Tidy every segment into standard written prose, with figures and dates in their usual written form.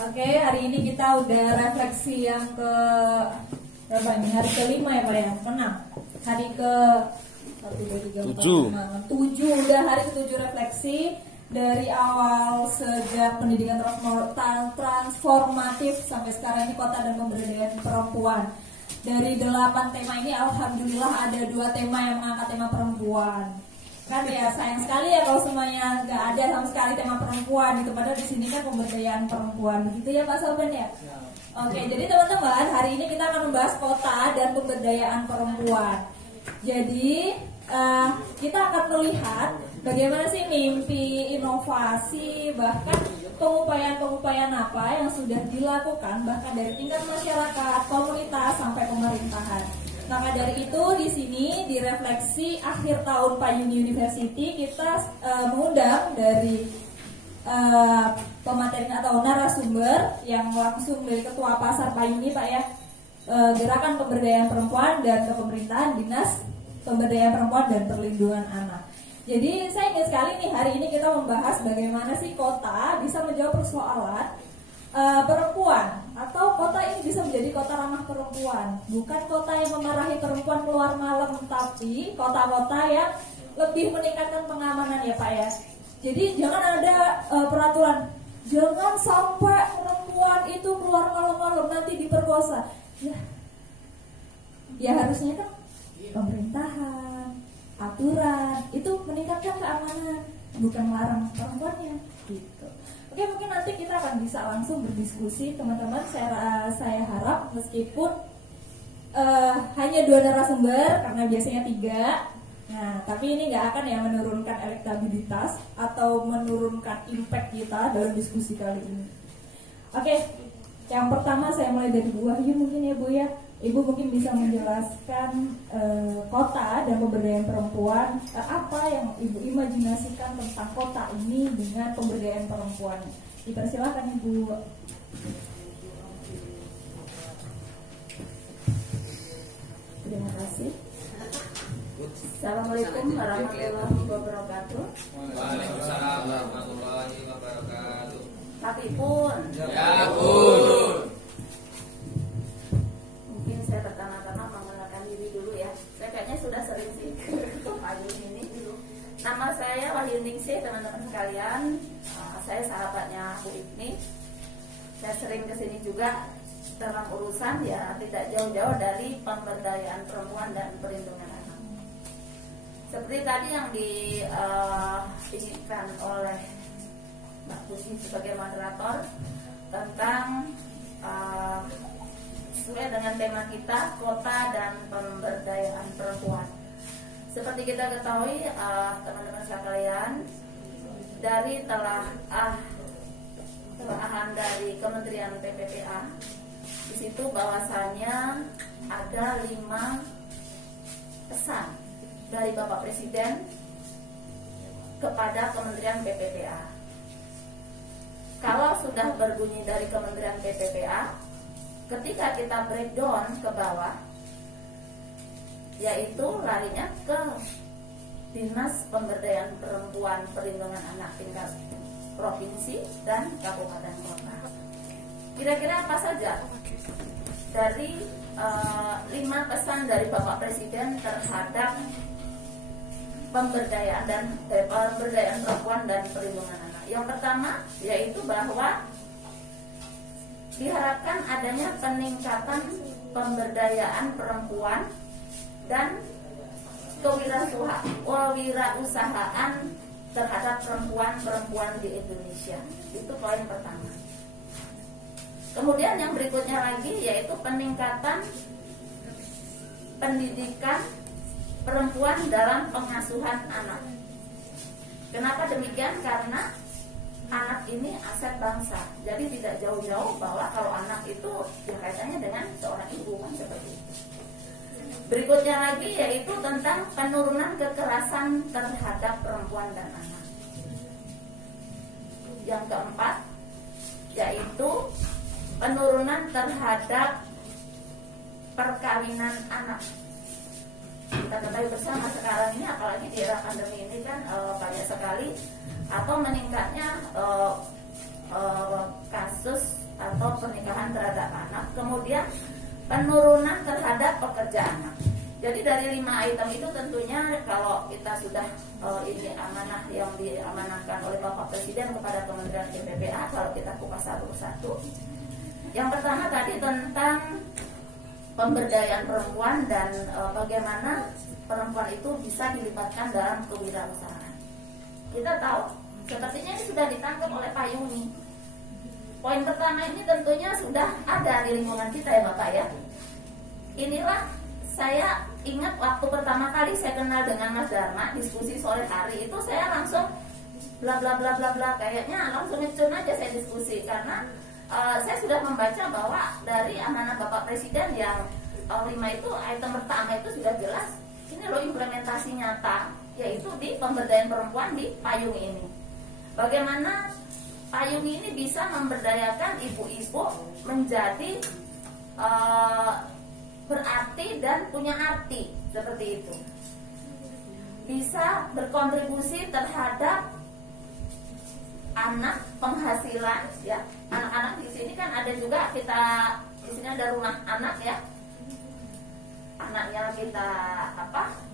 Oke, hari ini kita udah refleksi yang ke berapa ini? Hari kelima ya Pak ya? Ke-6. Hari ke 1, 2, 3, 4, 5, 6, 7. Udah hari ke-7 refleksi dari awal sejak pendidikan transformatif sampai sekarang ini kota dan pemberdayaan perempuan. Dari 8 tema ini alhamdulillah ada 2 tema yang mengangkat tema perempuan. Kan ya sayang sekali ya kalau semuanya nggak ada sama sekali tema perempuan gitu, padahal di sini kan pemberdayaan perempuan begitu ya Pak Soben ya. Oke, jadi teman-teman hari ini kita akan membahas kota dan pemberdayaan perempuan. Jadi kita akan melihat bagaimana sih mimpi, inovasi, bahkan pengupayaan-pengupayaan apa yang sudah dilakukan bahkan dari tingkat masyarakat, komunitas sampai pemerintahan. Maka dari itu di sini di refleksi akhir tahun Payuni University kita mengundang dari pemateri atau narasumber yang langsung dari Ketua Pasar Payuni Pak ya, Gerakan Pemberdayaan Perempuan dan Kepemerintahan Dinas Pemberdayaan Perempuan dan Perlindungan Anak. Jadi saya ingin sekali nih hari ini kita membahas bagaimana sih kota bisa menjawab persoalan perempuan, atau kota ini bisa menjadi kota ramah perempuan, bukan kota yang memarahi perempuan keluar malam, tapi kota-kota yang lebih meningkatkan pengamanan ya Pak ya. Jadi jangan ada peraturan jangan sampai perempuan itu keluar malam-malam nanti diperkosa. Ya harusnya kan pemerintahan, aturan itu meningkatkan keamanan, bukan melarang perempuannya gitu. Oke, mungkin nanti kita akan bisa langsung berdiskusi teman-teman. Saya harap meskipun hanya 2 narasumber karena biasanya 3. Nah, tapi ini nggak akan ya menurunkan elektabilitas atau menurunkan impact kita dalam diskusi kali ini. Oke, yang pertama saya mulai dari Bu Wahyu mungkin ya Bu ya. Ibu mungkin bisa menjelaskan kota dan pemberdayaan perempuan, apa yang Ibu imajinasikan tentang kota ini dengan pemberdayaan perempuan. Dipersilakan Ibu. Terima kasih. Assalamualaikum warahmatullahi wabarakatuh. Waalaikumsalam warahmatullahi wabarakatuh. Tapi pun. Ya pun. Saya pertama-tama mengenalkan diri dulu ya. Saya kayaknya sudah sering sih ke Payuni ini dulu. Nama saya Wahyu Ningsih teman-teman sekalian. Saya sahabatnya Bu Ibni. Saya sering kesini juga dalam urusan ya tidak jauh-jauh dari pemberdayaan perempuan dan perlindungan anak. Seperti tadi yang diinginkan oleh Mbak Pusi sebagai moderator tentang sesuai dengan tema kita kota dan pemberdayaan perempuan. Seperti kita ketahui teman-teman sekalian, dari telahan dari Kementerian PPPA di situ bahwasanya ada 5 pesan dari Bapak Presiden kepada Kementerian PPPA. Kalau sudah berbunyi dari Kementerian PPPA, ketika kita breakdown ke bawah, yaitu larinya ke Dinas Pemberdayaan Perempuan Perlindungan Anak tingkat provinsi dan kabupaten kota. Kira-kira apa saja dari 5 pesan dari Bapak Presiden terhadap pemberdayaan perempuan dan perlindungan anak? Yang pertama yaitu bahwa diharapkan adanya peningkatan pemberdayaan perempuan dan kewirausahaan terhadap perempuan di Indonesia. Itu poin pertama. Kemudian yang berikutnya lagi yaitu peningkatan pendidikan perempuan dalam pengasuhan anak. Kenapa demikian? Karena anak ini aset bangsa. Jadi tidak jauh-jauh bahwa kalau anak itu kaitannya dengan seorang ibu kan seperti itu. Berikutnya lagi yaitu tentang penurunan kekerasan terhadap perempuan dan anak. Yang keempat yaitu penurunan terhadap perkawinan anak. Kita ketahui bersama sekarang ini apalagi di era pandemi ini kan banyak sekali atau meningkatnya kasus pekerja anak. Jadi dari 5 item itu tentunya kalau kita sudah ini amanah yang diamanahkan oleh Bapak Presiden kepada Kementerian PPPA, kalau kita kupas satu persatu. Yang pertama tadi tentang pemberdayaan perempuan dan bagaimana perempuan itu bisa dilibatkan dalam kewirausahaan. Kita tahu sepertinya ini sudah ditangkap oleh Pak Yuni. Poin pertama ini tentunya sudah ada di lingkungan kita ya Bapak ya. Inilah saya ingat waktu pertama kali saya kenal dengan Mas Dharma, diskusi sore hari itu saya langsung bla bla bla bla bla, kayaknya langsung ngecun aja saya diskusi karena saya sudah membaca bahwa dari amanah Bapak Presiden yang 5 itu item pertama itu sudah jelas ini loh implementasi nyata, yaitu di pemberdayaan perempuan di payung ini. Bagaimana payung ini bisa memberdayakan ibu-ibu menjadi berarti dan punya arti seperti itu, bisa berkontribusi terhadap anak, penghasilan ya. Anak-anak di sini kan ada juga, kita di sini ada rumah anak ya, anaknya kita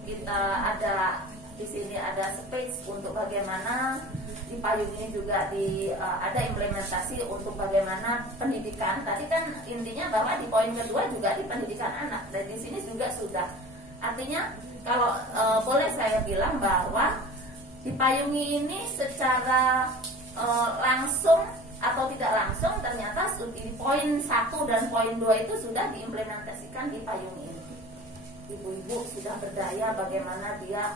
kita ada di sini ada space untuk bagaimana di payung ini juga ada implementasi untuk bagaimana pendidikan. Tadi kan intinya bahwa di poin kedua juga di pendidikan anak, dan di sini juga sudah. Artinya kalau boleh saya bilang bahwa di payung ini secara langsung atau tidak langsung ternyata di poin 1 dan poin 2 itu sudah diimplementasikan di payung ini. Ibu-ibu sudah berdaya bagaimana dia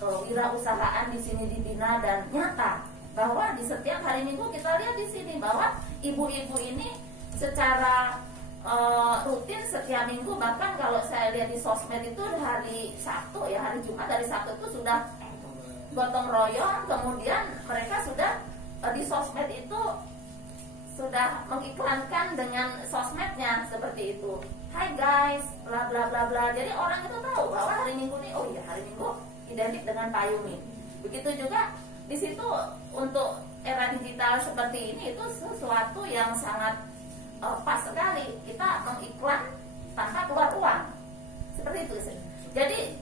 kewirausahaan di sini dibina, dan nyata bahwa di setiap hari Minggu kita lihat di sini bahwa ibu-ibu ini secara rutin setiap minggu, bahkan kalau saya lihat di sosmed itu hari Sabtu ya, hari Jumat dari Sabtu itu sudah gotong royong, kemudian mereka sudah di sosmed itu sudah mengiklankan dengan sosmednya seperti itu. Hai guys, bla bla bla bla. Jadi orang itu tahu bahwa hari Minggu nih, oh iya hari Minggu identik dengan payung nih. Begitu juga di situ untuk era digital seperti ini, itu sesuatu yang sangat pas sekali. Kita mengiklan tanpa keluar uang. Seperti itu. Jadi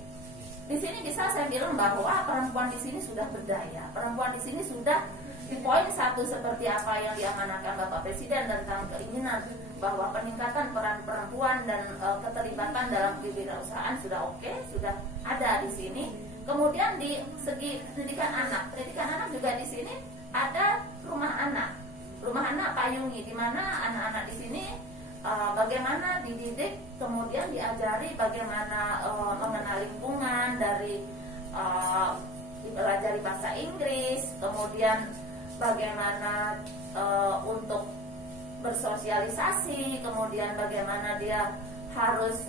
di sini bisa saya bilang bahwa perempuan di sini sudah berdaya. Perempuan di sini sudah di poin 1 seperti apa yang diamanahkan Bapak Presiden tentang keinginan bahwa peningkatan peran perempuan dan keterlibatan dalam kewirausahaan sudah oke, sudah ada di sini. Kemudian di segi pendidikan anak juga di sini ada rumah anak payungi, di mana anak-anak di sini bagaimana dididik, kemudian diajari bagaimana mengenal lingkungan, dari dipelajari bahasa Inggris, kemudian bagaimana untuk bersosialisasi, kemudian bagaimana dia harus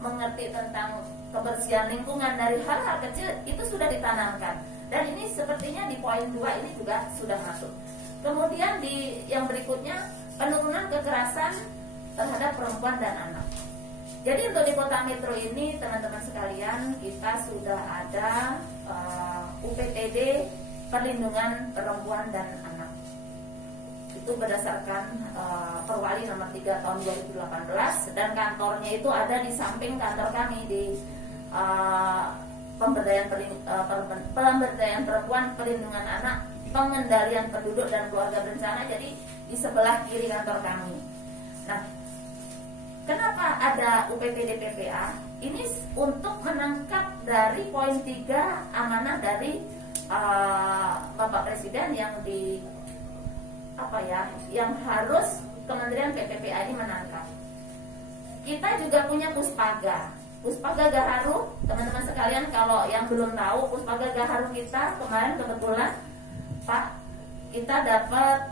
mengerti tentang kebersihan lingkungan. Dari hal-hal kecil itu sudah ditanamkan, dan ini sepertinya di poin 2 ini juga sudah masuk. Kemudian di yang berikutnya, penurunan kekerasan terhadap perempuan dan anak. Jadi untuk di Kota Metro ini teman-teman sekalian, kita sudah ada UPTD perlindungan perempuan dan anak. Itu berdasarkan Perwali nomor 3 tahun 2018, dan kantornya itu ada di samping kantor kami di pemberdayaan perempuan, perlindungan anak, pengendalian penduduk dan keluarga berencana. Jadi di sebelah kiri kantor kami. Nah, kenapa ada UPTD PPA? Ini untuk menangkap dari poin 3 amanah dari Bapak Presiden yang yang harus Kementerian PPPA ini menangkap. Kita juga punya Puspaga Gaharu, teman-teman sekalian. Kalau yang belum tahu, Puspaga Gaharu kita kemarin kebetulan Pak, kita dapat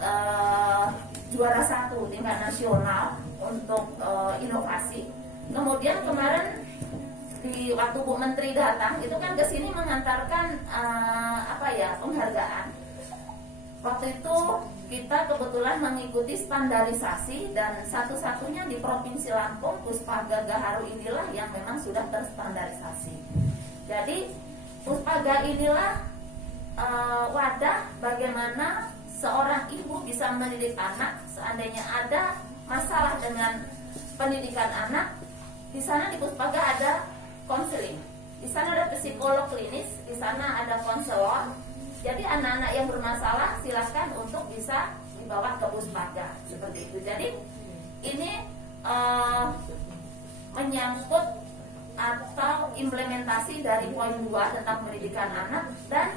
juara 1 tingkat nasional untuk inovasi. Kemudian kemarin di waktu Bu Menteri datang itu kan ke sini mengantarkan penghargaan. Waktu itu kita kebetulan mengikuti standarisasi, dan satu-satunya di Provinsi Lampung Puspaga Gaharu inilah yang memang sudah terstandarisasi. Jadi Puspaga inilah wadah bagaimana seorang ibu bisa mendidik anak. Seandainya ada masalah dengan pendidikan anak, di sana di Puspaga ada konseling, di sana ada psikolog klinis, di sana ada konselor. Jadi anak-anak yang bermasalah silakan untuk bisa dibawa ke Puspaga seperti itu. Jadi ini menyangkut atau implementasi dari poin 2 tentang pendidikan anak dan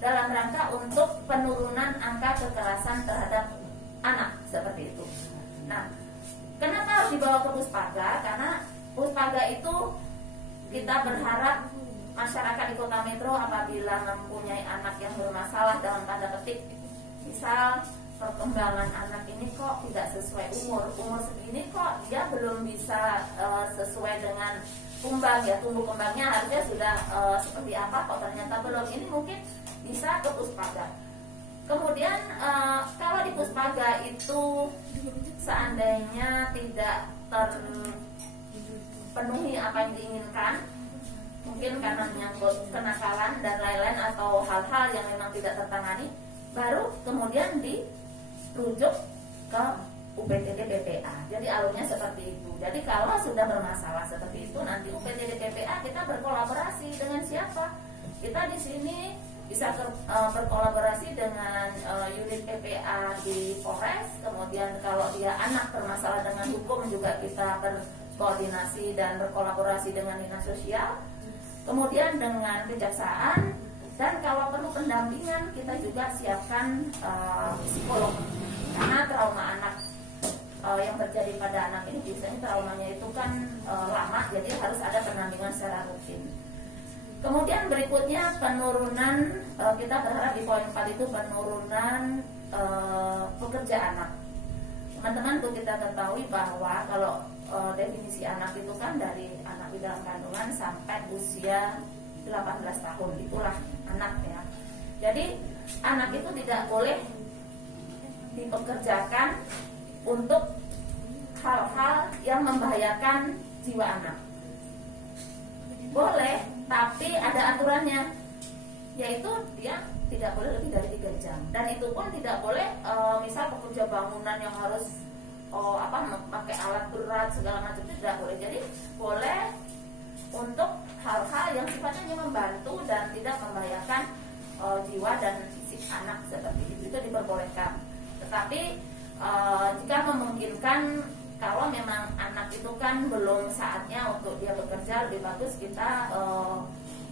dalam rangka untuk penurunan angka kekerasan terhadap anak seperti itu. Nah, kenapa harus dibawa ke Puspaga? Karena Puspaga itu kita berharap masyarakat di Kota Metro apabila mempunyai anak yang bermasalah dalam tanda petik, misal perkembangan anak ini kok tidak sesuai umur segini kok dia belum bisa sesuai dengan kumbang ya, tumbuh kembangnya harusnya sudah seperti apa kok ternyata belum, ini mungkin bisa ke Puspaga. Kemudian kalau di Puspaga itu seandainya tidak terpenuhi apa yang diinginkan, mungkin karena menyangkut kenakalan dan lain-lain atau hal-hal yang memang tidak tertangani, baru kemudian dirujuk ke UPTD PPA. Jadi alurnya seperti itu. Jadi kalau sudah bermasalah seperti itu, nanti UPTD PPA kita berkolaborasi dengan siapa? Kita di sini bisa berkolaborasi dengan unit PPA di Polres. Kemudian kalau dia anak bermasalah dengan hukum juga kita berkoordinasi dan berkolaborasi dengan dinas sosial. Kemudian dengan kejaksaan, dan kalau perlu pendampingan kita juga siapkan psikolog. Karena trauma anak yang terjadi pada anak ini biasanya traumanya itu kan lama, jadi harus ada pendampingan secara rutin. Kemudian berikutnya penurunan, kita berharap di poin 4 itu penurunan pekerja anak. Teman-teman tuh kita ketahui bahwa kalau definisi anak itu kan dari anak di dalam kandungan sampai usia 18 tahun, itulah anak ya. Jadi anak itu tidak boleh dipekerjakan untuk hal-hal yang membahayakan jiwa anak. Boleh, tapi ada aturannya, yaitu dia tidak boleh lebih dari 3 jam. Dan itu pun tidak boleh misal pekerja bangunan yang harus pakai alat berat segala macam, itu tidak boleh. Jadi boleh untuk hal-hal yang sifatnya hanya membantu dan tidak membahayakan jiwa dan fisik anak seperti itu diperbolehkan. Tetapi jika memungkinkan, kalau memang anak itu kan belum saatnya untuk dia bekerja, lebih bagus kita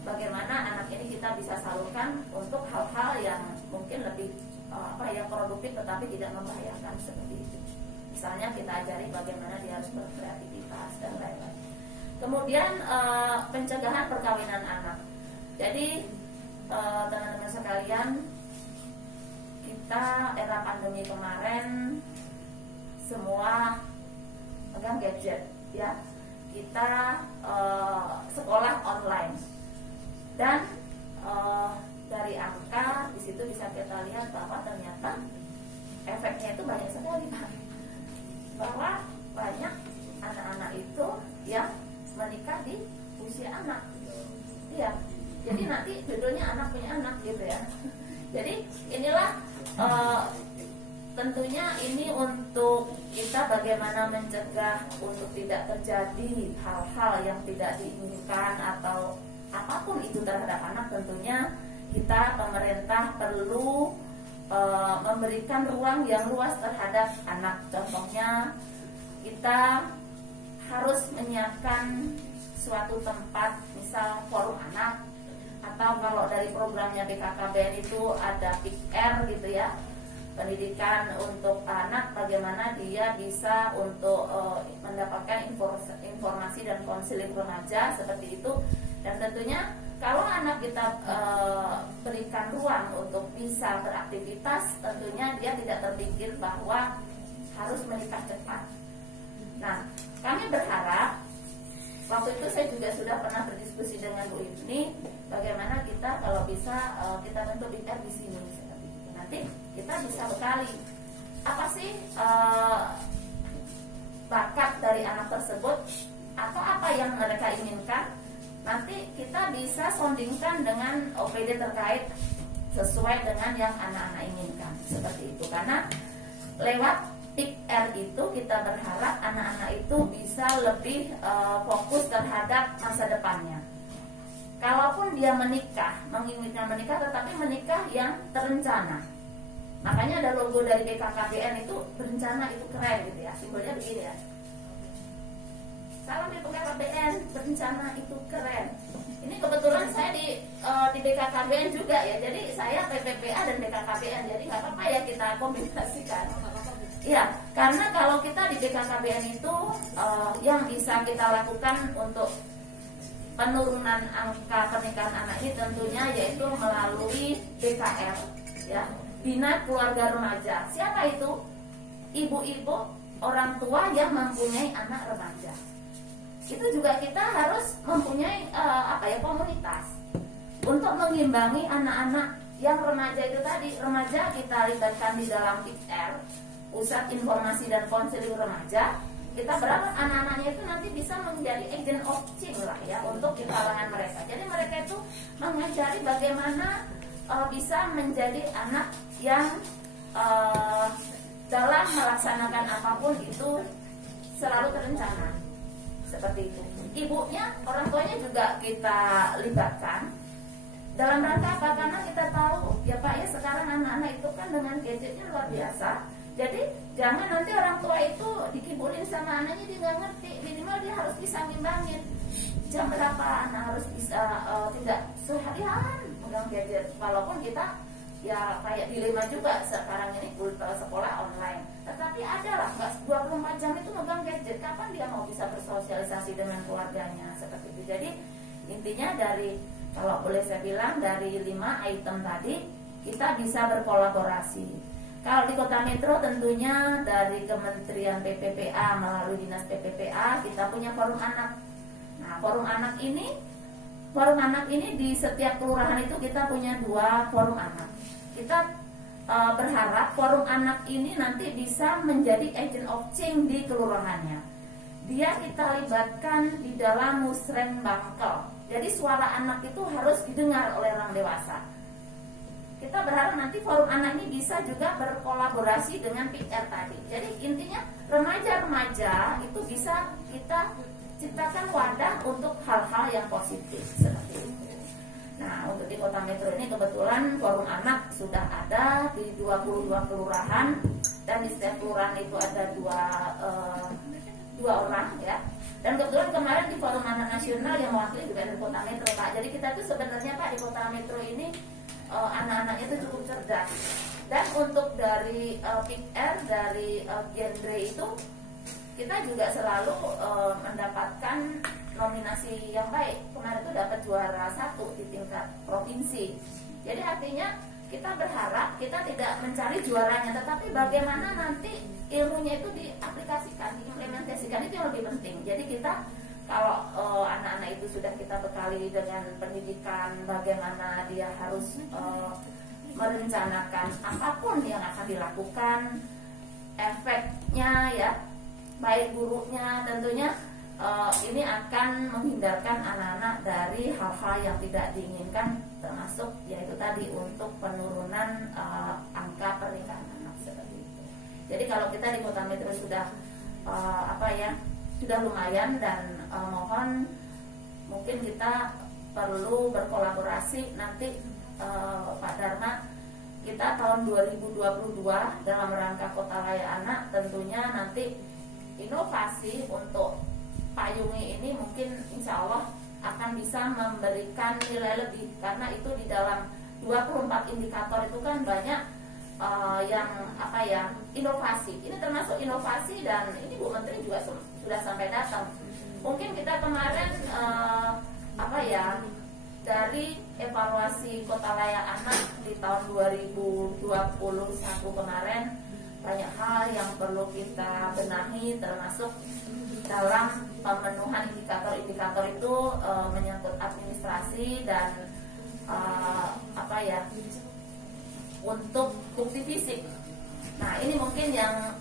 bagaimana anak ini kita bisa salurkan untuk hal-hal yang mungkin lebih yang produktif tetapi tidak membahayakan seperti itu. Misalnya kita ajari bagaimana dia harus berkreativitas dan lain-lain. Kemudian pencegahan perkawinan anak. Jadi teman-teman sekalian, kita era pandemi kemarin semua pegang gadget ya, kita sekolah online dan dari angka di situ bisa kita lihat bahwa ternyata efeknya itu banyak sekali Pak, bahwa banyak anak-anak itu yang menikah di usia anak ya. Jadi nanti judulnya anak punya anak gitu ya. Jadi inilah tentunya ini untuk kita bagaimana mencegah untuk tidak terjadi hal-hal yang tidak diinginkan atau apapun itu terhadap anak. Tentunya kita pemerintah perlu memberikan ruang yang luas terhadap anak. Contohnya kita harus menyiapkan suatu tempat, misal forum anak, atau kalau dari programnya BKKBN itu ada PIKR gitu ya, pendidikan untuk anak, bagaimana dia bisa untuk mendapatkan informasi dan konseling remaja seperti itu. Dan tentunya kalau anak kita berikan ruang untuk bisa beraktivitas, tentunya dia tidak terpikir bahwa harus menikah cepat. Nah, kami berharap, waktu itu saya juga sudah pernah berdiskusi dengan Bu Ibni, bagaimana kita kalau bisa kita bentuk BIKR di sini seperti itu. Nanti kita bisa bekali apa sih bakat dari anak tersebut atau apa yang mereka inginkan. Nanti kita bisa sondingkan dengan OPD terkait sesuai dengan yang anak-anak inginkan seperti itu. Karena lewat Peak R itu kita berharap anak-anak itu bisa lebih fokus terhadap masa depannya. Kalaupun dia menikah, menginginkan menikah, tetapi menikah yang terencana. Makanya ada logo dari BKKBN itu, berencana itu keren gitu ya, simbolnya begini ya. Salam BKKBN, berencana itu keren. Ini kebetulan saya di BKKBN juga ya, jadi saya PPPA dan BKKBN, jadi nggak apa-apa ya kita kombinasikan. Iya, karena kalau kita di BKKBN itu yang bisa kita lakukan untuk penurunan angka pernikahan anak ini tentunya yaitu melalui BKR, ya, Bina Keluarga Remaja. Siapa itu? Ibu-ibu, orang tua yang mempunyai anak remaja. Itu juga kita harus mempunyai komunitas untuk mengimbangi anak-anak yang remaja itu tadi. Remaja kita libatkan di dalam PR, Pusat Informasi dan Konseling Remaja. Kita berharap anak-anaknya itu nanti bisa menjadi agent of change lah ya untuk di kalangan mereka. Jadi mereka itu mengajari bagaimana bisa menjadi anak yang dalam melaksanakan apapun itu selalu terencana. Seperti itu. Ibunya, orang tuanya juga kita libatkan. Dalam rangka apa? Karena kita tahu ya Pak ya, sekarang anak-anak itu kan dengan gadgetnya luar biasa. Jadi jangan nanti orang tua itu dikibulin sama anaknya, dia nggak ngerti. Minimal dia harus bisa ngimbangin jam berapa anak harus bisa tidak seharian pegang gadget. Walaupun kita ya kayak dilema juga sekarang ini sekolah online. Tetapi ada lah, nggak 24 jam itu megang gadget. Kapan dia mau bisa bersosialisasi dengan keluarganya seperti itu. Jadi intinya dari, kalau boleh saya bilang, dari 5 item tadi kita bisa berkolaborasi. Kalau di Kota Metro tentunya dari Kementerian PPPA melalui Dinas PPPA kita punya forum anak. Nah, forum anak ini di setiap kelurahan itu kita punya 2 forum anak. Kita berharap forum anak ini nanti bisa menjadi agent of change di kelurahannya. Dia kita libatkan di dalam musreng bangkel. Jadi suara anak itu harus didengar oleh orang dewasa. Kita berharap nanti forum anak ini bisa juga berkolaborasi dengan PR tadi. Jadi intinya remaja-remaja itu bisa kita ciptakan wadah untuk hal-hal yang positif seperti itu. Nah, untuk di Kota Metro ini kebetulan forum anak sudah ada di 22 kelurahan, dan di setiap kelurahan itu ada dua orang ya. Dan kebetulan kemarin di forum anak nasional yang mewakili juga dari Kota Metro Pak. Jadi kita tuh sebenarnya Pak di Kota Metro ini anak-anaknya itu cukup cerdas. Dan untuk dari PR dari genre itu kita juga selalu mendapatkan nominasi yang baik. Kemarin itu dapat juara 1 di tingkat provinsi. Jadi artinya kita berharap kita tidak mencari juaranya, tetapi bagaimana nanti ilmunya itu diaplikasikan, diimplementasikan, itu yang lebih penting. Jadi kita kalau anak-anak itu sudah kita bekali dengan pendidikan bagaimana dia harus merencanakan apapun yang akan dilakukan, efeknya ya, baik buruknya tentunya ini akan menghindarkan anak-anak dari hal-hal yang tidak diinginkan, termasuk yaitu tadi untuk penurunan angka pernikahan anak seperti itu. Jadi kalau kita di Kota Metro sudah sudah lumayan, dan mohon mungkin kita perlu berkolaborasi nanti Pak Dharma, kita tahun 2022 dalam rangka Kota Layak Anak tentunya nanti inovasi untuk payungi ini mungkin insya Allah akan bisa memberikan nilai lebih, karena itu di dalam 24 indikator itu kan banyak yang inovasi. Ini termasuk inovasi, dan ini Bu Menteri juga sudah sampai datang. Mungkin kita kemarin dari evaluasi Kota Layak Anak di tahun 2021 kemarin banyak hal yang perlu kita benahi, termasuk dalam pemenuhan indikator-indikator itu menyangkut administrasi dan untuk bukti fisik. Nah, ini mungkin yang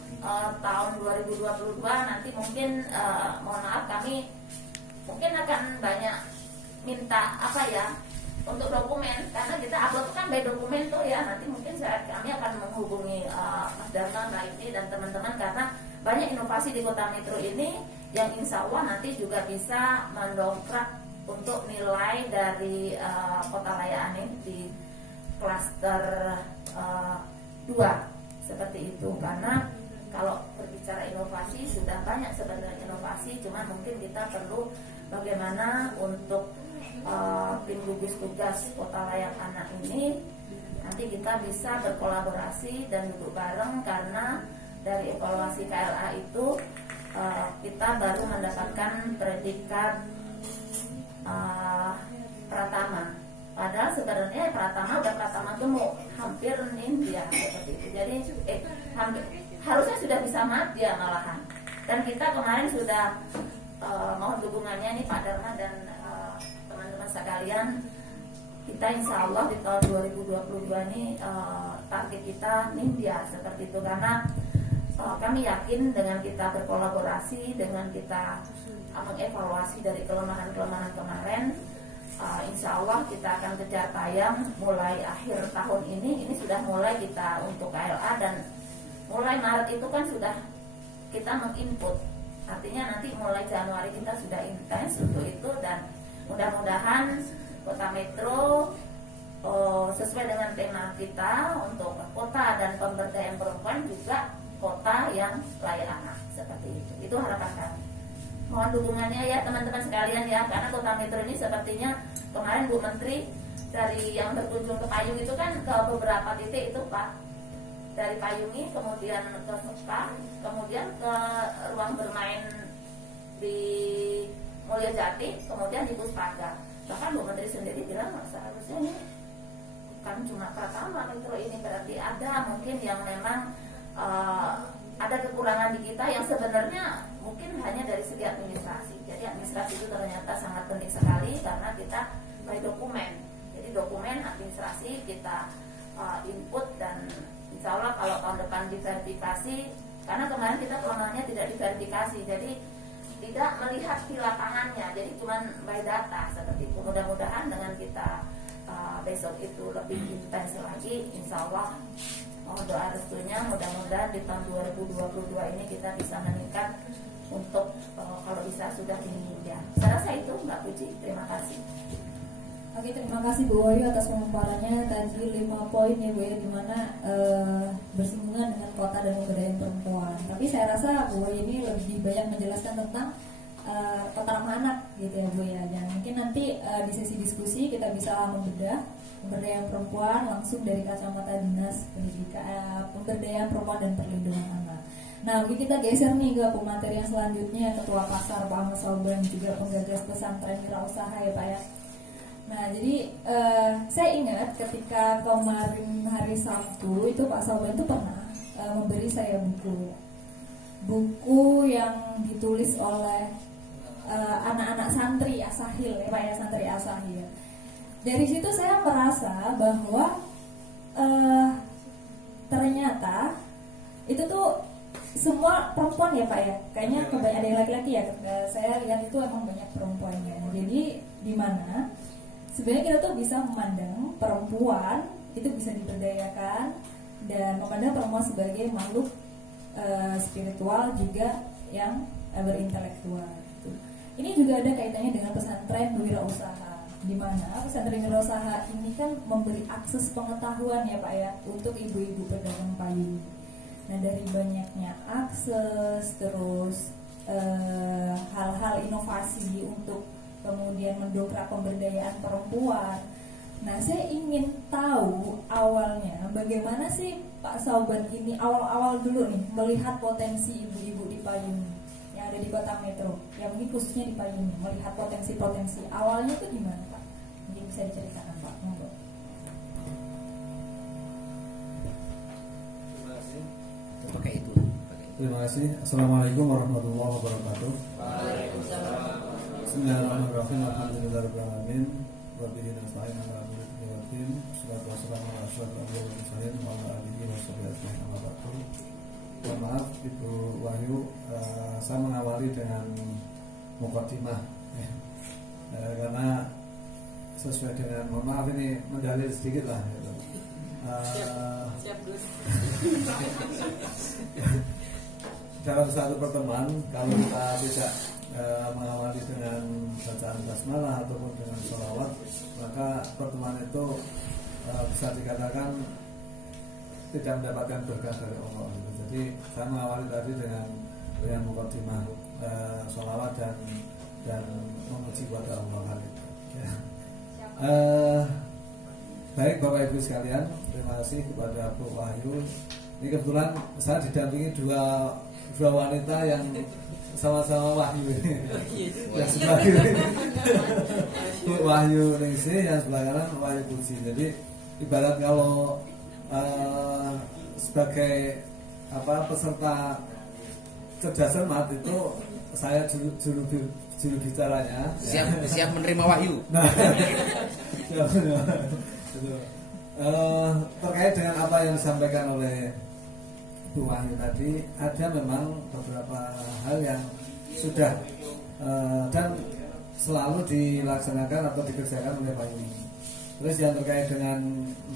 tahun 2022 nanti mungkin mohon maaf kami mungkin akan banyak minta untuk dokumen, karena kita upload kan by dokumen tuh ya, nanti mungkin kami akan menghubungi Mas Dharma, Mbak Iti dan teman-teman, karena banyak inovasi di Kota Metro ini yang insya Allah nanti juga bisa mendongkrak untuk nilai dari Kota Layak Aneh di klaster 2 seperti itu. Karena kalau berbicara inovasi sudah banyak sebenarnya inovasi, cuma mungkin kita perlu bagaimana untuk tim gugus tugas Kota Layak Anak ini nanti kita bisa berkolaborasi dan duduk bareng, karena dari evaluasi KLA itu kita baru mendapatkan predikat pratama. Padahal sebenarnya pratama udah pratama gemuk, hampir ninja seperti itu. Jadi harusnya sudah bisa madya malahan. Dan kita kemarin sudah mohon dukungannya nih Pak Dharma dan teman-teman sekalian. Kita insya Allah di tahun 2022 ini target kita ninja seperti itu, karena kami yakin dengan kita berkolaborasi, dengan kita mengevaluasi dari kelemahan-kelemahan kemarin, insya Allah kita akan kejar tayang mulai akhir tahun ini sudah mulai kita untuk KLA, dan mulai Maret itu kan sudah kita menginput, artinya nanti mulai Januari kita sudah intens untuk itu, dan mudah-mudahan Kota Metro sesuai dengan tema kita untuk kota dan pemberdayaan perempuan juga kota yang layak anak seperti itu. Itu harapan kami. Mohon dukungannya ya teman-teman sekalian ya, karena Kota Metro ini sepertinya kemarin Bu Menteri dari yang berkunjung ke Payung itu kan ke beberapa titik itu Pak, dari Payungi kemudian ke Sekam, kemudian ke ruang bermain di Mulyajati, kemudian di Puspaga. Bahkan Bu Menteri sendiri bilang seharusnya ini bukan cuma pertama Metro ini, berarti ada mungkin yang memang ada kekurangan di kita yang sebenarnya mungkin hanya dari segi administrasi. Jadi administrasi itu ternyata sangat penting sekali, karena kita by dokumen. Jadi dokumen administrasi kita input, dan insya Allah kalau tahun depan diverifikasi, karena kemarin kita kewenangannya tidak diverifikasi, jadi tidak melihat di lapangannya, jadi cuma by data seperti itu. Mudah-mudahan dengan kita besok itu lebih intens lagi, insya Allah mohon doa restunya, mudah-mudahan di tahun 2022 ini kita bisa meningkat untuk kalau bisa sudah ini ya. Saya rasa itu Mbak Puji, terima kasih. Oke, terima kasih Bu Wayu atas pemaparannya tadi 5 poin ya Bu ya, dimana bersinggungan dengan kota dan pemberdayaan perempuan. Tapi saya rasa Bu Wayu ini lebih banyak menjelaskan tentang kota ramah anak gitu ya Bu ya. Dan mungkin nanti di sesi diskusi kita bisa membedah pemberdayaan perempuan langsung dari kacamata dinas pendidikan, pemberdayaan perempuan dan perlindungan anak. Nah, mungkin kita geser nih ke pemateri yang selanjutnya, Ketua Pasar Pak Ahmad Sauban, juga penggagas pesantren wirausaha ya Pak ya. Nah, jadi saya ingat ketika kemarin hari Sabtu itu Pak Sauban itu pernah memberi saya buku yang ditulis oleh anak-anak santri Asahil ya Pak ya, santri Asahil. Dari situ saya merasa bahwa ternyata itu tuh semua perempuan ya Pak ya, kayaknya kebanyakan ada yang laki-laki ya. Saya lihat itu emang banyak perempuannya. Jadi di mana sebenarnya kita tuh bisa memandang perempuan itu bisa diberdayakan dan memandang perempuan sebagai makhluk spiritual juga yang berintelektual. Gitu. Ini juga ada kaitannya dengan pesantren wirausaha, di mana pesantren wirausaha ini kan memberi akses pengetahuan ya Pak ya untuk ibu-ibu pedagang payung. Nah, dari banyaknya akses, terus hal-hal inovasi untuk kemudian mendongkrak pemberdayaan perempuan. Nah, saya ingin tahu awalnya bagaimana sih Pak Sauban ini awal-awal dulu nih melihat potensi ibu-ibu di payung yang ada di Kota Metro, yang mungkin khususnya di payung, melihat potensi-potensi awalnya itu gimana Pak? Mungkin bisa diceritakan Pak. Monggo. Pakai itu. Terima kasih. Assalamualaikum warahmatullahi wabarakatuh. Waalaikumsalam. Bismillahirrahmanirrahim. Alhamdulillahirabbil alamin. Wa bihi nasta'in ala umuri dunya. Wassalatu wassalamu ala asyrofil anbiya'i wal mursalin wa ala alihi washabihi ajmain. Amma ba'du. Mohon maaf Ibu Wahyu, saya mengawali dengan mukadimah karena sesuai dengan, mohon maaf ini mendalil sedikit lah gitu. Siap Gus. dalam satu pertemuan kalau kita tidak mengawali dengan bacaan basmalah ataupun dengan sholawat, maka pertemuan itu bisa dikatakan tidak mendapatkan berkah dari Allah. Jadi saya mengawali tadi dengan mukadimah sholawat dan memuji kepada Allah. Ya. Baik Bapak Ibu sekalian, terima kasih kepada Bu Wahyu. Ini kebetulan saya didampingi dua wanita yang sama-sama Wahyu ini. Yang sebelah kiri Bu Wahyu Ningsih, yang sebelah kanan Wahyu Puji. Jadi ibarat kalau sebagai peserta cerdas cermat itu saya juru bicaranya. Siap menerima wahyu. Nah, terkait dengan apa yang disampaikan oleh Bu Wahyu tadi, ada memang beberapa hal yang sudah dan selalu dilaksanakan atau dikerjakan oleh Pak Yuni. Terus yang terkait dengan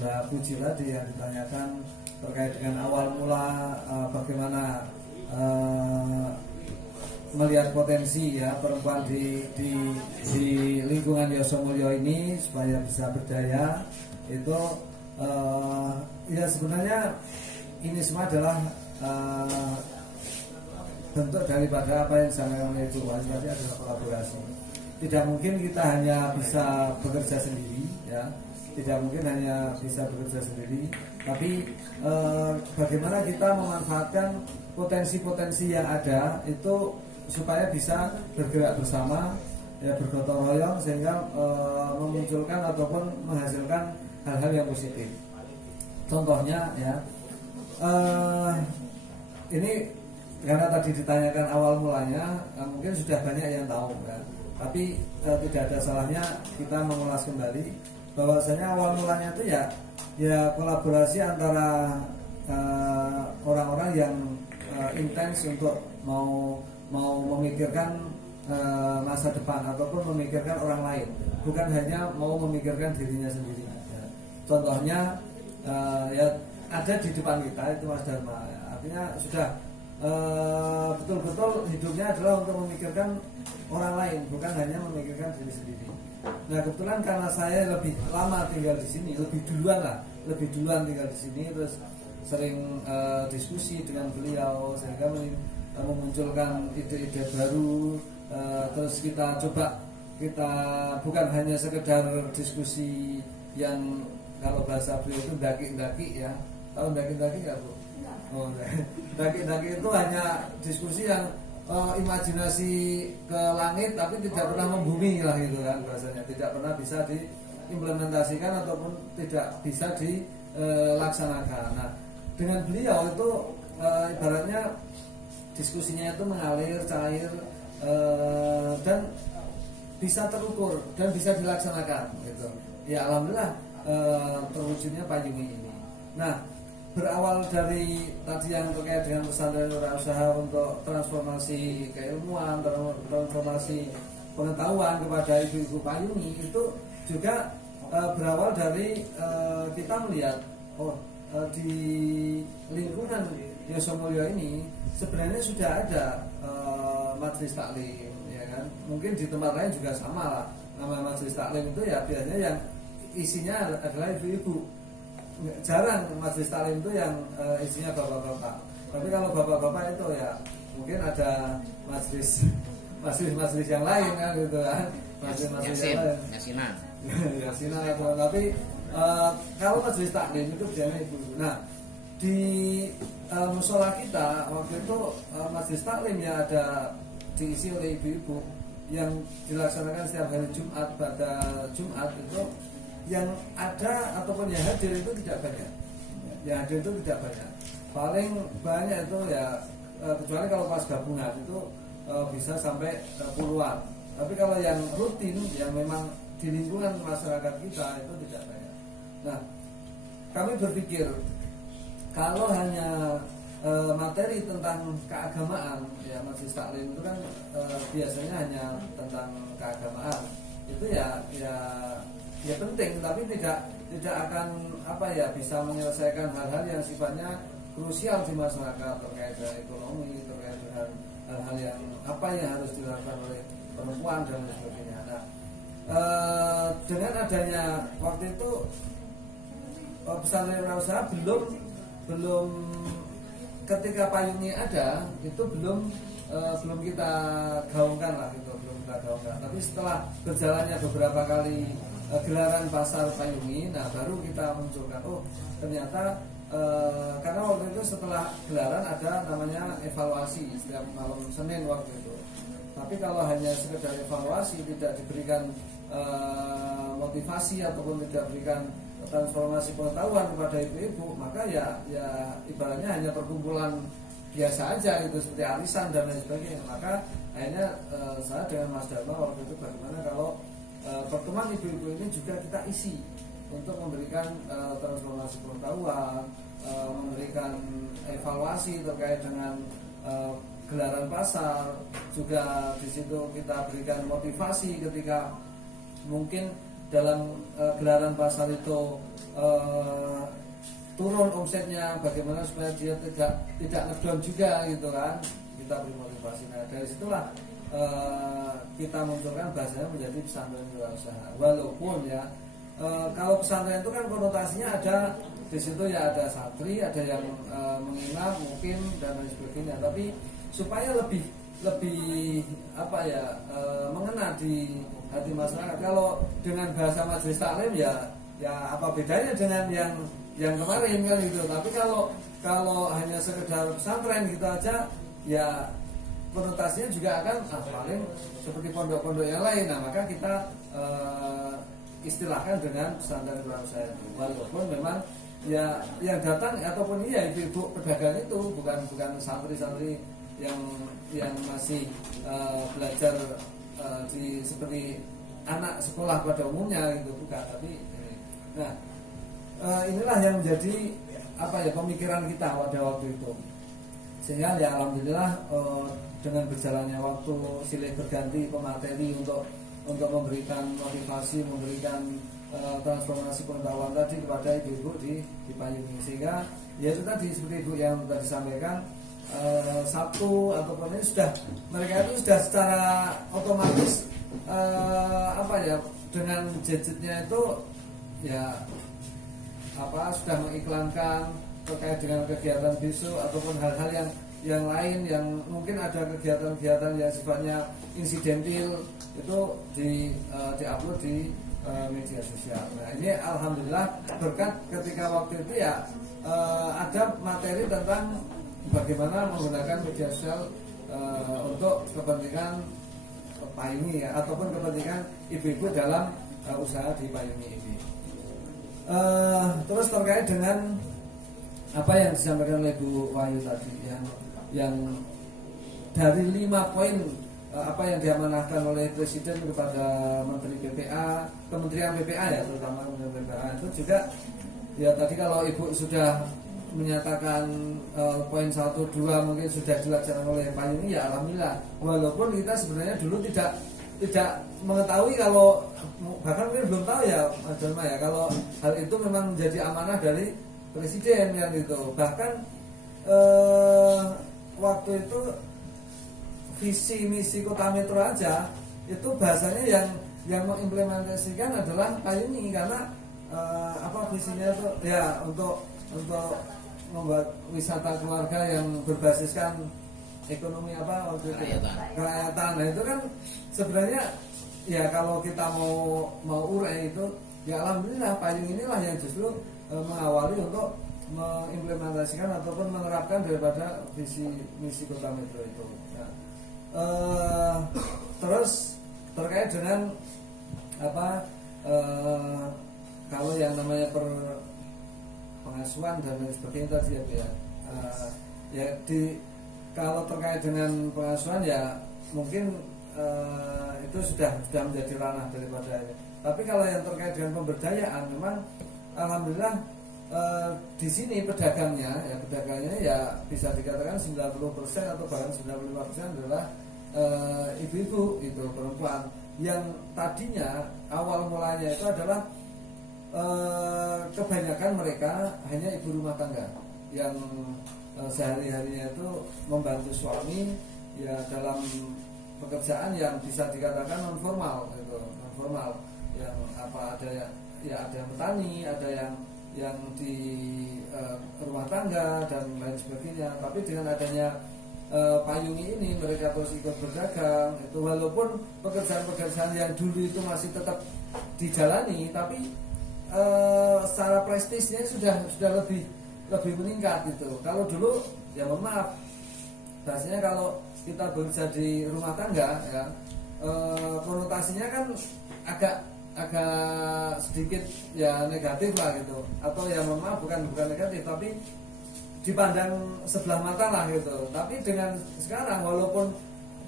Mbak Puji tadi yang ditanyakan terkait dengan awal mula bagaimana melihat potensi ya perempuan di lingkungan Yosomulyo ini supaya bisa berdaya, itu ya sebenarnya ini semua adalah bentuk daripada apa yang disampaikan oleh Ibu Wahyu tadi adalah kolaborasi. Tidak mungkin kita hanya bisa bekerja sendiri ya, tidak mungkin hanya bisa bekerja sendiri, tapi bagaimana kita memanfaatkan potensi-potensi yang ada itu supaya bisa bergerak bersama ya, bergotong royong sehingga memunculkan ataupun menghasilkan hal-hal yang positif. Contohnya ya, ini karena tadi ditanyakan awal mulanya, mungkin sudah banyak yang tahu ya, tapi tidak ada salahnya kita mengulas kembali bahwasanya awal mulanya itu ya kolaborasi antara orang-orang yang intens untuk mau memikirkan masa depan ataupun memikirkan orang lain, bukan hanya mau memikirkan dirinya sendiri. Ya. Contohnya ya ada di depan kita itu Mas Dharma, artinya sudah betul-betul hidupnya adalah untuk memikirkan orang lain, bukan hanya memikirkan diri sendiri. Nah kebetulan karena saya lebih lama tinggal di sini, lebih duluan tinggal di sini, terus sering diskusi dengan beliau sehingga memunculkan ide-ide baru. Terus kita bukan hanya sekedar diskusi yang kalau bahasa beliau itu daki-daki ya. Tahu daki-daki nggak Bu? Oh, daki-daki itu hanya diskusi yang imajinasi ke langit tapi tidak pernah membumi lah gitu kan bahasanya, tidak pernah bisa diimplementasikan ataupun tidak bisa dilaksanakan. Nah dengan beliau itu ibaratnya diskusinya itu mengalir, cair, dan bisa terukur dan bisa dilaksanakan gitu. Ya alhamdulillah terwujudnya payung ini. Nah berawal dari tadi yang terkait dengan pesantren wirausaha untuk transformasi keilmuan, transformasi pengetahuan kepada ibu-ibu payuni, itu juga berawal dari kita melihat di lingkungan Yosomulyo ini sebenarnya sudah ada majelis taklim, ya kan? Mungkin di tempat lain juga sama lah. Nama majelis taklim itu ya biasanya yang isinya adalah ibu-ibu. Jarang majelis taklim itu yang isinya bapak-bapak. Tapi kalau bapak-bapak itu ya mungkin ada majelis yang lain kan gitu kan. Majelis yang lain. Yasinan atau tapi kalau majelis taklim itu biasanya ibu-ibu. Nah di musola kita waktu itu majelis taklim yang ada diisi oleh ibu-ibu yang dilaksanakan setiap hari Jumat pada Jumat itu yang ada ataupun yang hadir itu tidak banyak. Yang hadir itu tidak banyak. Paling banyak itu ya kecuali kalau pas gabungan itu bisa sampai puluhan. Tapi kalau yang rutin yang memang di lingkungan masyarakat kita itu tidak banyak. Nah, kami berpikir kalau hanya materi tentang keagamaan ya majelis taklim itu kan biasanya hanya tentang keagamaan itu ya penting tapi tidak akan bisa menyelesaikan hal-hal yang sifatnya krusial di masyarakat terkait dengan ekonomi, terkait dengan hal-hal yang apa yang harus dilakukan oleh perempuan dan lain sebagainya. Nah, dengan adanya waktu itu pesantren wirausaha belum ketika payungnya ada itu belum kita gaungkan lah gitu, belum kita gaungkan. Tapi setelah berjalannya beberapa kali gelaran pasar payungi, nah baru kita munculkan ternyata karena waktu itu setelah gelaran ada namanya evaluasi setiap malam Senin waktu itu. Tapi kalau hanya sekedar evaluasi, tidak diberikan motivasi ataupun tidak diberikan transformasi pengetahuan kepada ibu-ibu, maka ya ibaratnya hanya perkumpulan biasa aja gitu, seperti arisan dan lain sebagainya. Maka akhirnya saya dengan Mas Dharma waktu itu bagaimana kalau pertemuan ibu-ibu ini juga kita isi untuk memberikan transformasi pengetahuan, memberikan evaluasi terkait dengan gelaran pasar, juga di situ kita berikan motivasi ketika mungkin dalam gelaran pasar itu turun omsetnya, bagaimana supaya dia tidak ngedown juga gitu kan, kita beri motivasi. Nah dari situlah kita munculkan bahasanya menjadi pesantren wirausaha. Walaupun ya kalau pesantren itu kan konotasinya ada di situ ya, ada santri, ada yang menginap mungkin dan lain sebagainya. Tapi supaya lebih apa ya mengena di hati masyarakat. Kalau dengan bahasa majelis taklim ya apa bedanya dengan yang kemarin kan gitu. Tapi kalau hanya sekedar pesantren gitu aja ya konotasinya juga akan paling seperti pondok-pondok yang lain. Nah maka kita istilahkan dengan pesantren wirausaha itu. Walaupun memang ya yang datang ataupun ibu-ibu pedagang itu bukan santri-santri yang masih belajar di seperti anak sekolah pada umumnya gitu, bukan. Tapi nah inilah yang menjadi apa ya pemikiran kita pada waktu itu, sehingga ya alhamdulillah dengan berjalannya waktu silih berganti pemateri untuk memberikan motivasi, memberikan transformasi pengetahuan tadi kepada ibu-ibu di payungi, sehingga ya itu tadi seperti ibu yang tadi sampaikan, Sabtu ataupun ini mereka itu sudah secara otomatis apa ya dengan gadgetnya itu ya apa sudah mengiklankan terkait dengan kegiatan besok ataupun hal-hal yang lain yang mungkin ada kegiatan-kegiatan yang sifatnya insidentil itu di-upload di media sosial. Nah ini alhamdulillah berkat ketika waktu itu ya ada materi tentang bagaimana menggunakan media sosial untuk kepentingan payungi ya, ataupun kepentingan ibu-ibu dalam usaha di payungi ini. Terus terkait dengan apa yang disampaikan oleh Bu Wahyu tadi yang dari 5 poin apa yang diamanahkan oleh Presiden kepada Menteri PPA, Kementerian PPA ya, terutama Kementerian PPA itu juga ya tadi kalau Ibu sudah menyatakan poin 1, 2 mungkin sudah dilaksanakan oleh payungi ya alhamdulillah. Walaupun kita sebenarnya dulu tidak mengetahui, kalau bahkan mungkin belum tahu ya Mas Dharma ya, kalau hal itu memang menjadi amanah dari Presiden yang itu. Bahkan waktu itu visi misi Kota Metro aja itu bahasanya yang mengimplementasikan adalah payungi, karena apa visinya itu ya untuk membuat wisata keluarga yang berbasiskan ekonomi apa waktu itu kerakyatan. Nah itu kan sebenarnya ya kalau kita mau urai itu ya alhamdulillah payung inilah yang justru mengawali untuk mengimplementasikan ataupun menerapkan daripada visi misi Kota Metro itu. Nah, terus terkait dengan apa kalau yang namanya pengasuhan dan lain sebagainya tadi ya kalau terkait dengan pengasuhan ya mungkin itu sudah menjadi ranah daripada ini. Tapi kalau yang terkait dengan pemberdayaan memang alhamdulillah di sini pedagangnya ya bisa dikatakan 90% atau bahkan 95% adalah ibu-ibu itu perempuan yang tadinya awal mulanya itu adalah kebanyakan mereka hanya ibu rumah tangga yang sehari-harinya itu membantu suami ya dalam pekerjaan yang bisa dikatakan non formal gitu, non formal yang apa ada ya ada yang petani, ada yang di rumah tangga dan lain sebagainya. Tapi dengan adanya payungi ini mereka terus ikut berdagang itu, walaupun pekerjaan-pekerjaan yang dulu itu masih tetap dijalani, tapi secara prestisnya sudah lebih meningkat gitu. Kalau dulu ya mohon maaf, biasanya kalau kita bekerja di rumah tangga ya konotasinya kan agak sedikit ya negatif lah gitu, atau ya mohon maaf bukan negatif tapi dipandang sebelah mata lah gitu. Tapi dengan sekarang walaupun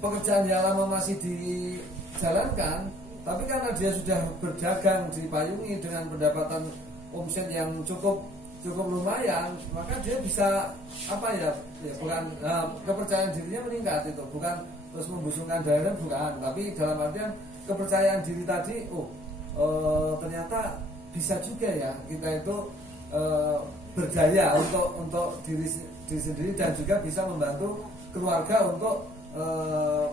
pekerjaan yang lama masih dijalankan, tapi karena dia sudah berdagang dipayungi dengan pendapatan omset yang cukup lumayan, maka dia bisa apa ya bukan kepercayaan dirinya meningkat itu, bukan terus membusungkan dada, bukan, tapi dalam artian kepercayaan diri tadi, ternyata bisa juga ya kita itu berdaya untuk diri sendiri dan juga bisa membantu keluarga untuk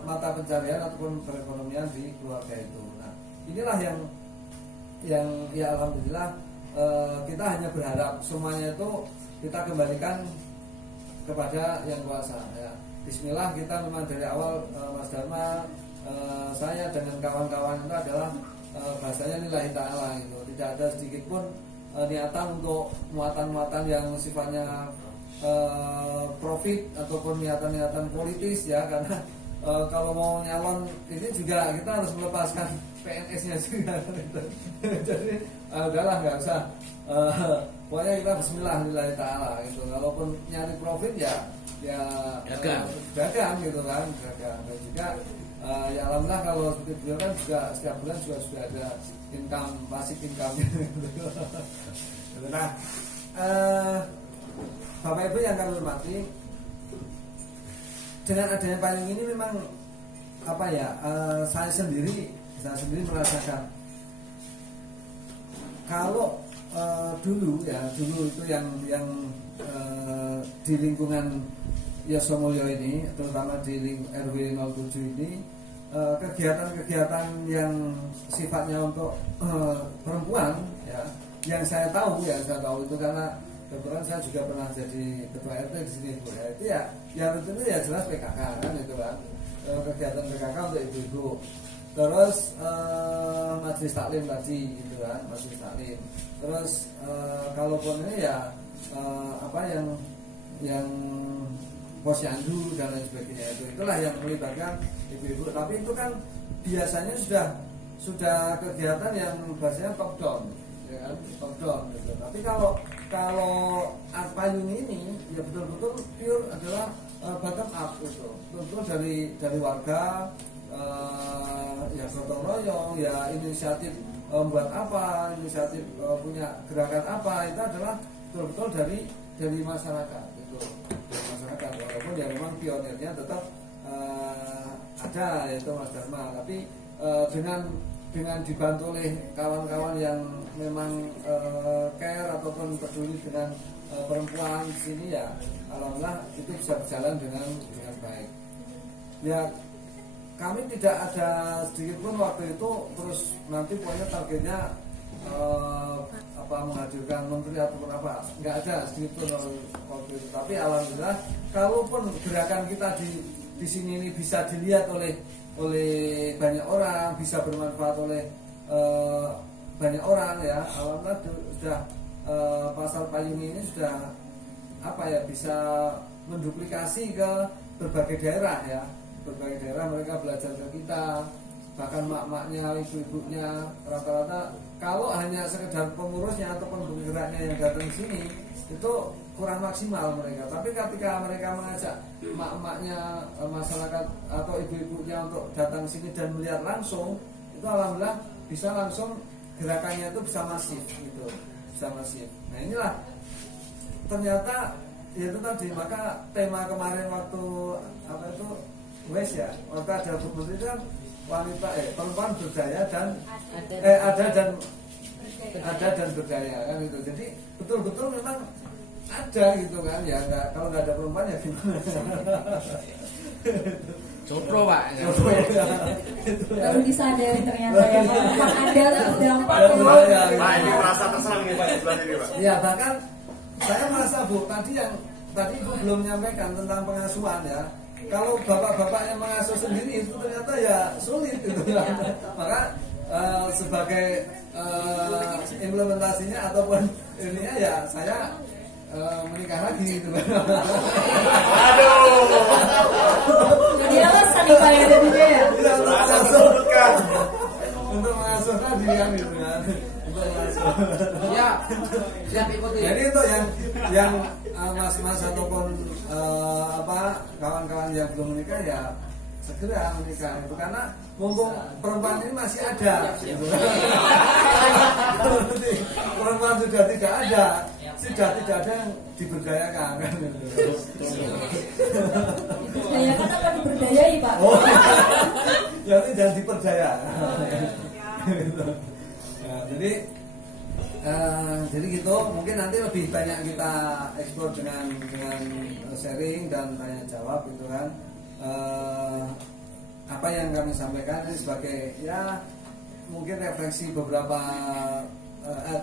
mata pencarian ataupun perekonomian di keluarga itu. Nah, inilah yang ya alhamdulillah kita hanya berharap semuanya itu kita kembalikan kepada yang kuasa ya. Bismillah, kita memang dari awal Mas Dharma, saya dengan kawan-kawan itu adalah bahasanya lillahi ta'ala gitu. Tidak ada sedikit pun niatan untuk muatan-muatan yang sifatnya profit ataupun niatan-niatan politis ya, karena kalau mau nyalon ini juga kita harus melepaskan PNS-nya juga gitu. Jadi udahlah nggak usah, pokoknya kita bismillahirrahmanirrahim ta'ala gitu. Kalaupun nyari profit ya dagang gitu kan, dagang. Dan juga ya alhamdulillah kalau seperti beliau kan juga setiap bulan juga sudah ada income, basic income gitu. Nah, Bapak Ibu yang kami hormati, dengan adanya payung ini memang apa ya, saya sendiri merasakan kalau dulu itu yang di lingkungan Yasomulyo ini, terutama di RW 07 ini, kegiatan-kegiatan yang sifatnya untuk perempuan ya, yang saya tahu itu karena kebetulan saya juga pernah jadi ketua RT di sini Bu ya, itu ya yang itu ya jelas PKK kan itu kan, kegiatan PKK untuk ibu-ibu, terus majelis taklim tadi gitu kan, majelis taklim, terus kalaupun ini ya apa yang posyandu dan lain sebagainya, itulah yang melibatkan ibu-ibu. Tapi itu kan biasanya sudah kegiatan yang bahasanya top down ya kan, top down gitu. Tapi kalau payung ini ya betul-betul pure adalah bottom up gitu, betul-betul dari warga, ya gotong royong, ya inisiatif membuat apa, inisiatif punya gerakan apa, itu adalah betul-betul dari masyarakat gitu, dari masyarakat. Walaupun ya memang pionirnya tetap ada yaitu Mas Dharma, tapi dengan dibantu oleh kawan-kawan yang memang care ataupun peduli dengan perempuan di sini ya alhamdulillah itu bisa berjalan dengan baik. Ya kami tidak ada sedikit pun waktu itu terus nanti pokoknya targetnya menghadirkan menteri ataupun apa, nggak ada sedikit pun waktu itu. Tapi alhamdulillah kalaupun gerakan kita di sini ini bisa dilihat oleh banyak orang, bisa bermanfaat oleh banyak orang ya, alhamdulillah sudah pasar payung ini sudah bisa menduplikasi ke berbagai daerah ya, berbagai daerah mereka belajar ke kita, bahkan mak-maknya, ibu-ibunya rata-rata kalau hanya sekedar pengurusnya ataupun penggeraknya yang datang ke sini itu kurang maksimal mereka. Tapi ketika mereka mengajak mak-maknya, masyarakat atau ibu-ibunya untuk datang ke sini dan melihat langsung, itu alhamdulillah bisa langsung gerakannya itu bisa masif gitu, bisa masif. Nah inilah ternyata itu tadi, maka tema kemarin waktu waktu ada Bu Menteri kan wanita perempuan berdaya dan ada dan berdaya kan itu. Jadi betul-betul memang ada gitu kan ya, kalau nggak ada perempuan ya gimana. Copro Pak. Baru disadari ternyata ya perempuan ada tuh dampak. Pak, ini merasa terserang nih Pak di sebelah sini Pak. Iya, bahkan saya merasa Bu, tadi Ibu belum menyampaikan tentang pengasuhan ya. Kalau bapak-bapak yang mengasuh sendiri itu ternyata ya sulit gitu ya. Maka sebagai implementasinya ataupun ininya ya saya menikah lagi gitu. Aduh. Jadi alasan nih Pak ya ada juga ya. Iya, untuk mengasuh tadi kan gitu kan. Untuk mengasuh. Ya, siap ikuti. Jadi untuk yang mas-mas ataupun kawan-kawan yang belum menikah ya segera menikah itu, karena mumpung perempuan ini masih ada gitu. Perempuan sudah tidak ada yang diberdayakan kan gitu. Diberdayakan apa diberdayai Pak? Oh, jadi jangan diperdaya. Gitu. Nah, jadi gitu, mungkin nanti lebih banyak kita eksplor dengan sharing dan tanya jawab gitu kan. Apa yang kami sampaikan ini sebagai ya mungkin refleksi beberapa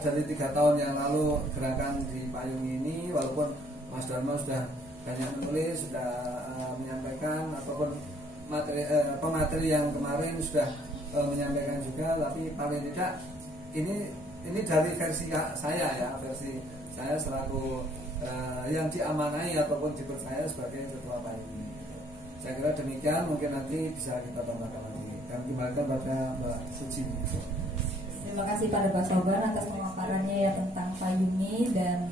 dari 3 tahun yang lalu gerakan di payung ini, walaupun Mas Dharma sudah banyak menulis, sudah menyampaikan ataupun pemateri yang kemarin sudah menyampaikan juga, tapi paling tidak ini dari versi saya ya, versi saya selaku yang diamanai ataupun dipercaya sebagai ketua payung ini. Saya kira demikian, mungkin nanti bisa kita tambahkan lagi. Kami kembalikan pada Mbak Suci. Terima kasih pada Pak Soban atas pemaparannya ya tentang payungi dan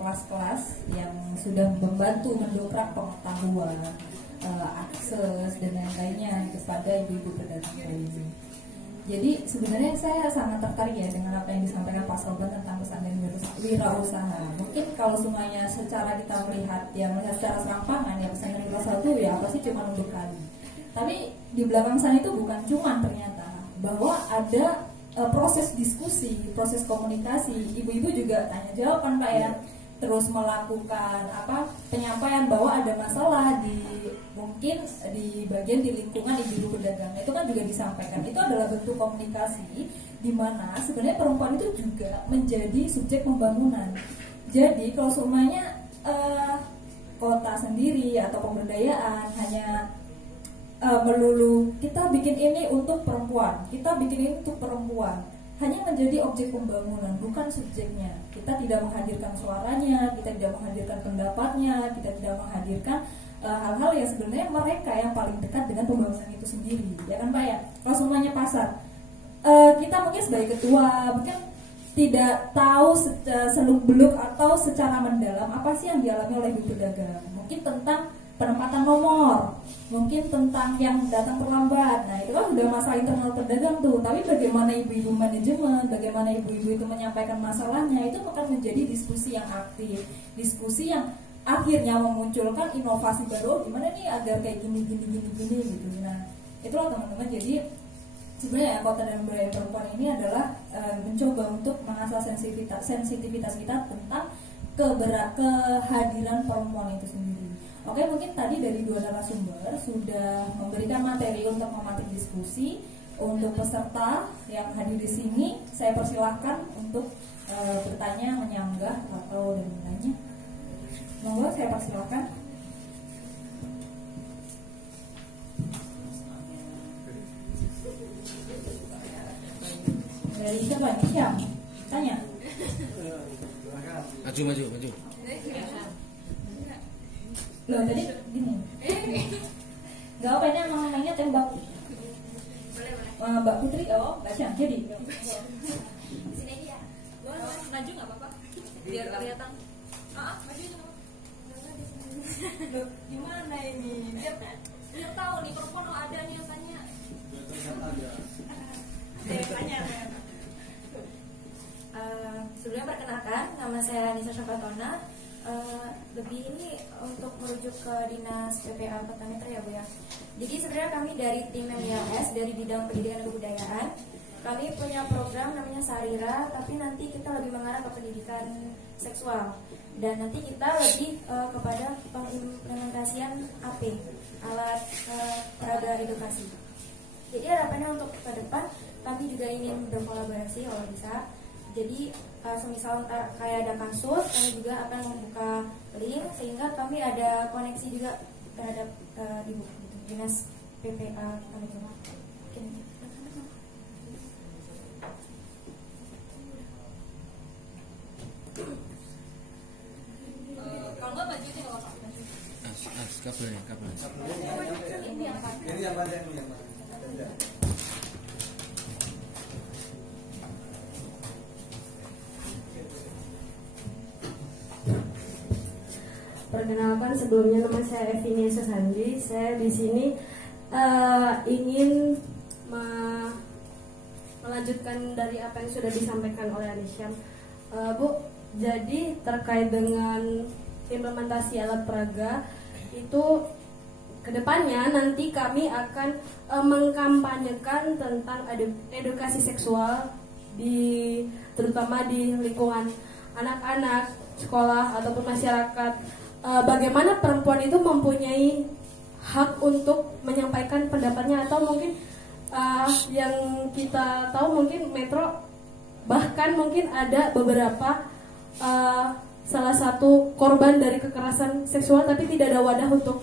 kelas-kelas yang sudah membantu mendongkrak pengetahuan, akses dan lain-lainnya kepada ibu-ibu pedagang payung. Jadi sebenarnya saya sangat tertarik ya dengan apa yang disampaikan Pak Soban tentang pesan dan wirausaha. Mungkin kalau semuanya secara kita melihat secara serampangan ya pesan dan wirausaha itu ya apa sih, cuma membekali. Tapi di belakang sana itu bukan cuma ternyata bahwa ada proses diskusi, proses komunikasi, ibu-ibu juga tanya jawab kan Pak ya, terus melakukan penyampaian bahwa ada masalah mungkin di bagian di lingkungan ibu-ibu pedagang, itu kan juga disampaikan. Itu adalah bentuk komunikasi di mana sebenarnya perempuan itu juga menjadi subjek pembangunan. Jadi kalau semuanya kota sendiri atau pemberdayaan hanya melulu kita bikin ini untuk perempuan, kita bikin ini untuk perempuan, hanya menjadi objek pembangunan, bukan subjeknya. Kita tidak menghadirkan suaranya, kita tidak menghadirkan pendapatnya, kita tidak menghadirkan hal-hal yang sebenarnya mereka yang paling dekat dengan pembangunan itu sendiri, ya kan Pak ya? Kalau semuanya pasar, kita mungkin sebagai ketua mungkin tidak tahu seluk-beluk atau secara mendalam apa sih yang dialami oleh ibu pedagang. Mungkin tentang penempatan nomor, mungkin tentang yang datang terlambat. Nah itu kan sudah masalah internal pedagang tuh. Tapi bagaimana ibu-ibu manajemen, bagaimana ibu-ibu itu menyampaikan masalahnya, itu akan menjadi diskusi yang aktif, diskusi yang akhirnya memunculkan inovasi baru. Gimana nih agar kayak gini gitu. Nah itulah teman-teman. Jadi sebenarnya kota dan budaya perempuan ini adalah mencoba untuk mengasah sensitivitas kita tentang kehadiran perempuan itu sendiri. Oke, mungkin tadi dari 2 narasumber sudah memberikan materi untuk memantik diskusi. Untuk peserta yang hadir di sini, saya persilahkan untuk bertanya, menyanggah atau dan lainnya. Monggo, saya persilahkan. Dari siapa nih? Siap? Tanya. Maju. Loh tadi gini. Gak apa, ini emang nanya tembak. Mbak Putri, Mbak Syam, jadi sini aja. Maju nggak apa-apa? Biar kelihatan. Maju aja. Loh, gimana ini? Biar tahu nih perempuan ada nih yang tanya. Tanya. Sebelumnya perkenalkan, nama saya Nisa Syafatona. Lebih ini untuk merujuk ke Dinas PPA Kota Metro ya Bu ya. Jadi sebenarnya kami dari tim MILS dari bidang pendidikan dan kebudayaan, kami punya program namanya Sarira, tapi nanti kita lebih mengarah ke pendidikan seksual. Dan nanti kita lebih kepada pengimplementasian AP, alat peraga edukasi. Jadi harapannya untuk ke depan kami juga ingin berkolaborasi kalau bisa. Jadi semisal ntar kayak ada kasus, kami juga akan membuka link sehingga kami ada koneksi juga terhadap ibu gitu, dinas PPA kami juga. Kalau nggak maju nih kalau maju. Kabel. Ini yang pakai. Ini yang mana yang mana? Perkenalkan, sebelumnya nama saya Evinia Sesandi. Saya di sini ingin melanjutkan dari apa yang sudah disampaikan oleh Anisyam. Bu, jadi terkait dengan implementasi alat peraga itu kedepannya nanti kami akan mengkampanyekan tentang edukasi seksual terutama di lingkungan anak-anak, sekolah ataupun masyarakat. Bagaimana perempuan itu mempunyai hak untuk menyampaikan pendapatnya, atau mungkin yang kita tahu mungkin Metro bahkan mungkin ada beberapa salah satu korban dari kekerasan seksual tapi tidak ada wadah untuk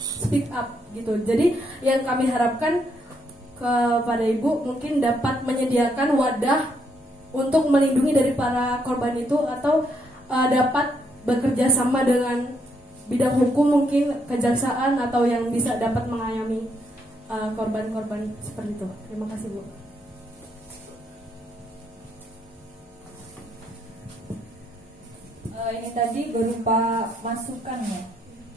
speak up gitu. Jadi yang kami harapkan kepada ibu mungkin dapat menyediakan wadah untuk melindungi dari para korban itu, atau dapat bekerja sama dengan bidang hukum, mungkin kejaksaan atau yang bisa dapat mengayomi korban-korban seperti itu. Terima kasih Bu. Ini tadi berupa masukan ya.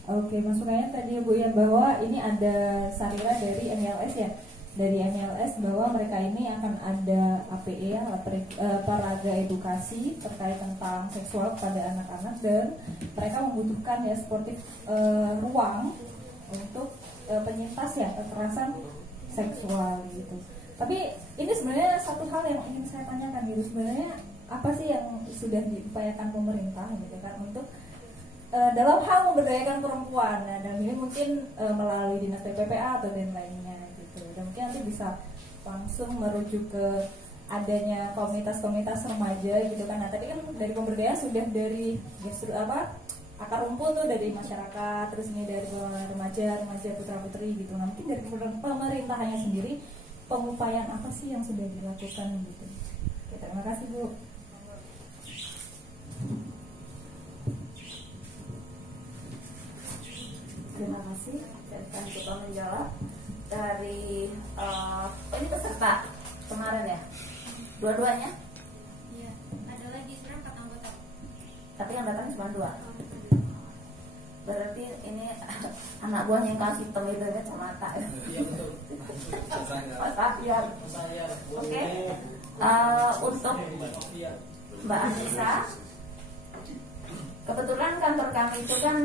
Oke, masukannya tadi Bu ya, bahwa ini ada sarila dari NLS ya. Dari NLS bahwa mereka ini akan ada APE ya, peraga edukasi terkait tentang seksual kepada anak-anak, dan mereka membutuhkan ya sportif ruang untuk penyintas ya kekerasan seksual gitu. Tapi ini sebenarnya satu hal yang ingin saya tanyakan gitu, sebenarnya apa sih yang sudah diupayakan pemerintah gitu kan untuk dalam hal memberdayakan perempuan. Nah, dan ini mungkin melalui dinas PPPA atau dan lainnya gitu. Dan mungkin nanti bisa langsung merujuk ke adanya komunitas-komunitas remaja gitu kan. Nah, tadi kan dari pemberdayaan sudah dari akar rumput tuh dari masyarakat, terus ini dari remaja putra-putri gitu. Nah, mungkin dari pemerintahnya sendiri pengupayaan apa sih yang sudah dilakukan gitu. Oke, terima kasih Bu. Terima kasih. Saya akan coba menjawab dari ini peserta kemarin ya, dua-duanya. Iya, ada lagi sekarang 4 anggota. Tapi yang datang cuma 2. Berarti ini anak buahnya yang kasih hitam itu kacamata. Iya betul. Mas Afiar. Oke. Untuk Mbak Anissa, kebetulan kantor kami itu kan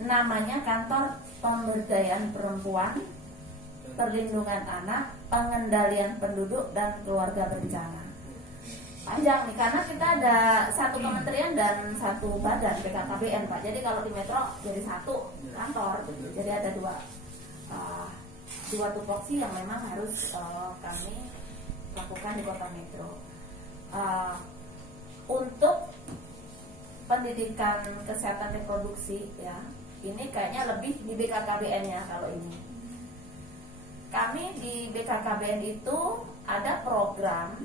namanya Kantor Pemberdayaan Perempuan, Perlindungan Anak, Pengendalian Penduduk dan Keluarga Berencana. Panjang nih, karena kita ada satu kementerian dan satu badan BKKBN Pak. Jadi kalau di Metro jadi satu kantor, jadi ada dua tupoksi yang memang harus kami lakukan di Kota Metro. Untuk pendidikan kesehatan reproduksi ya, ini kayaknya lebih di BKKBN-nya kalau ini. Kami di BKKBN itu ada program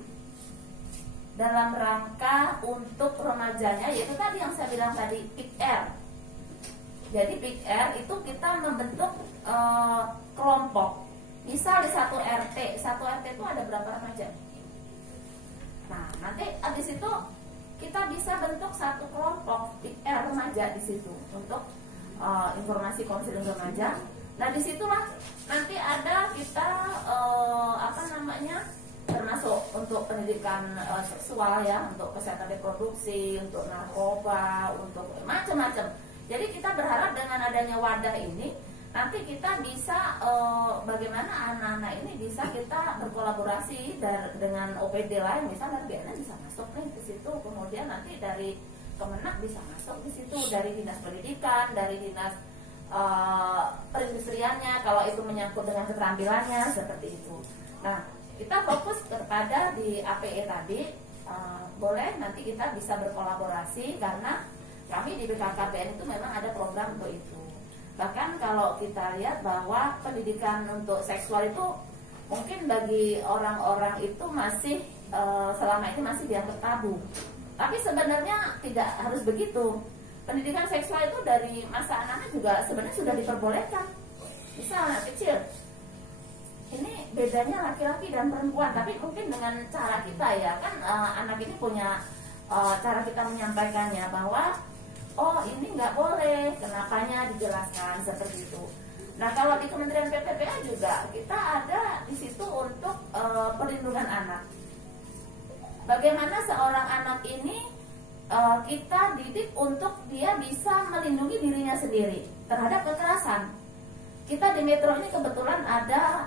dalam rangka untuk remajanya, yaitu tadi yang saya bilang tadi, PIK-R. Jadi PIK-R itu kita membentuk kelompok. Misal di satu RT itu ada berapa remaja? Nah, nanti habis itu kita bisa bentuk satu kelompok PIK-R remaja di situ untuk informasi konseling remaja. Nah, disitulah nanti ada kita termasuk untuk pendidikan seksual ya, untuk kesehatan reproduksi, untuk narkoba, untuk macam-macam. Jadi kita berharap dengan adanya wadah ini nanti kita bisa bagaimana anak-anak ini bisa kita berkolaborasi dengan OPD lain, misalnya dari BNN bisa masuk nih ke situ, kemudian nanti dari Kemenak bisa masuk di situ, dari dinas pendidikan, dari dinas perindustriannya kalau itu menyangkut dengan keterampilannya seperti itu. Nah, kita fokus kepada di APE tadi, boleh nanti kita bisa berkolaborasi karena kami di BKKBN itu memang ada program untuk itu. Bahkan kalau kita lihat bahwa pendidikan untuk seksual itu mungkin bagi orang-orang itu masih selama ini masih dianggap tabu. Tapi sebenarnya tidak harus begitu. Pendidikan seksual itu dari masa anak-anak juga sebenarnya sudah diperbolehkan. Misalnya kecil, ini bedanya laki-laki dan perempuan, tapi mungkin dengan cara kita ya kan anak ini punya cara kita menyampaikannya bahwa oh ini nggak boleh, kenapanya dijelaskan seperti itu. Nah kalau di Kementerian PPPA juga kita ada di situ untuk perlindungan anak. Bagaimana seorang anak ini kita didik untuk dia bisa melindungi dirinya sendiri terhadap kekerasan. Kita di Metro ini kebetulan ada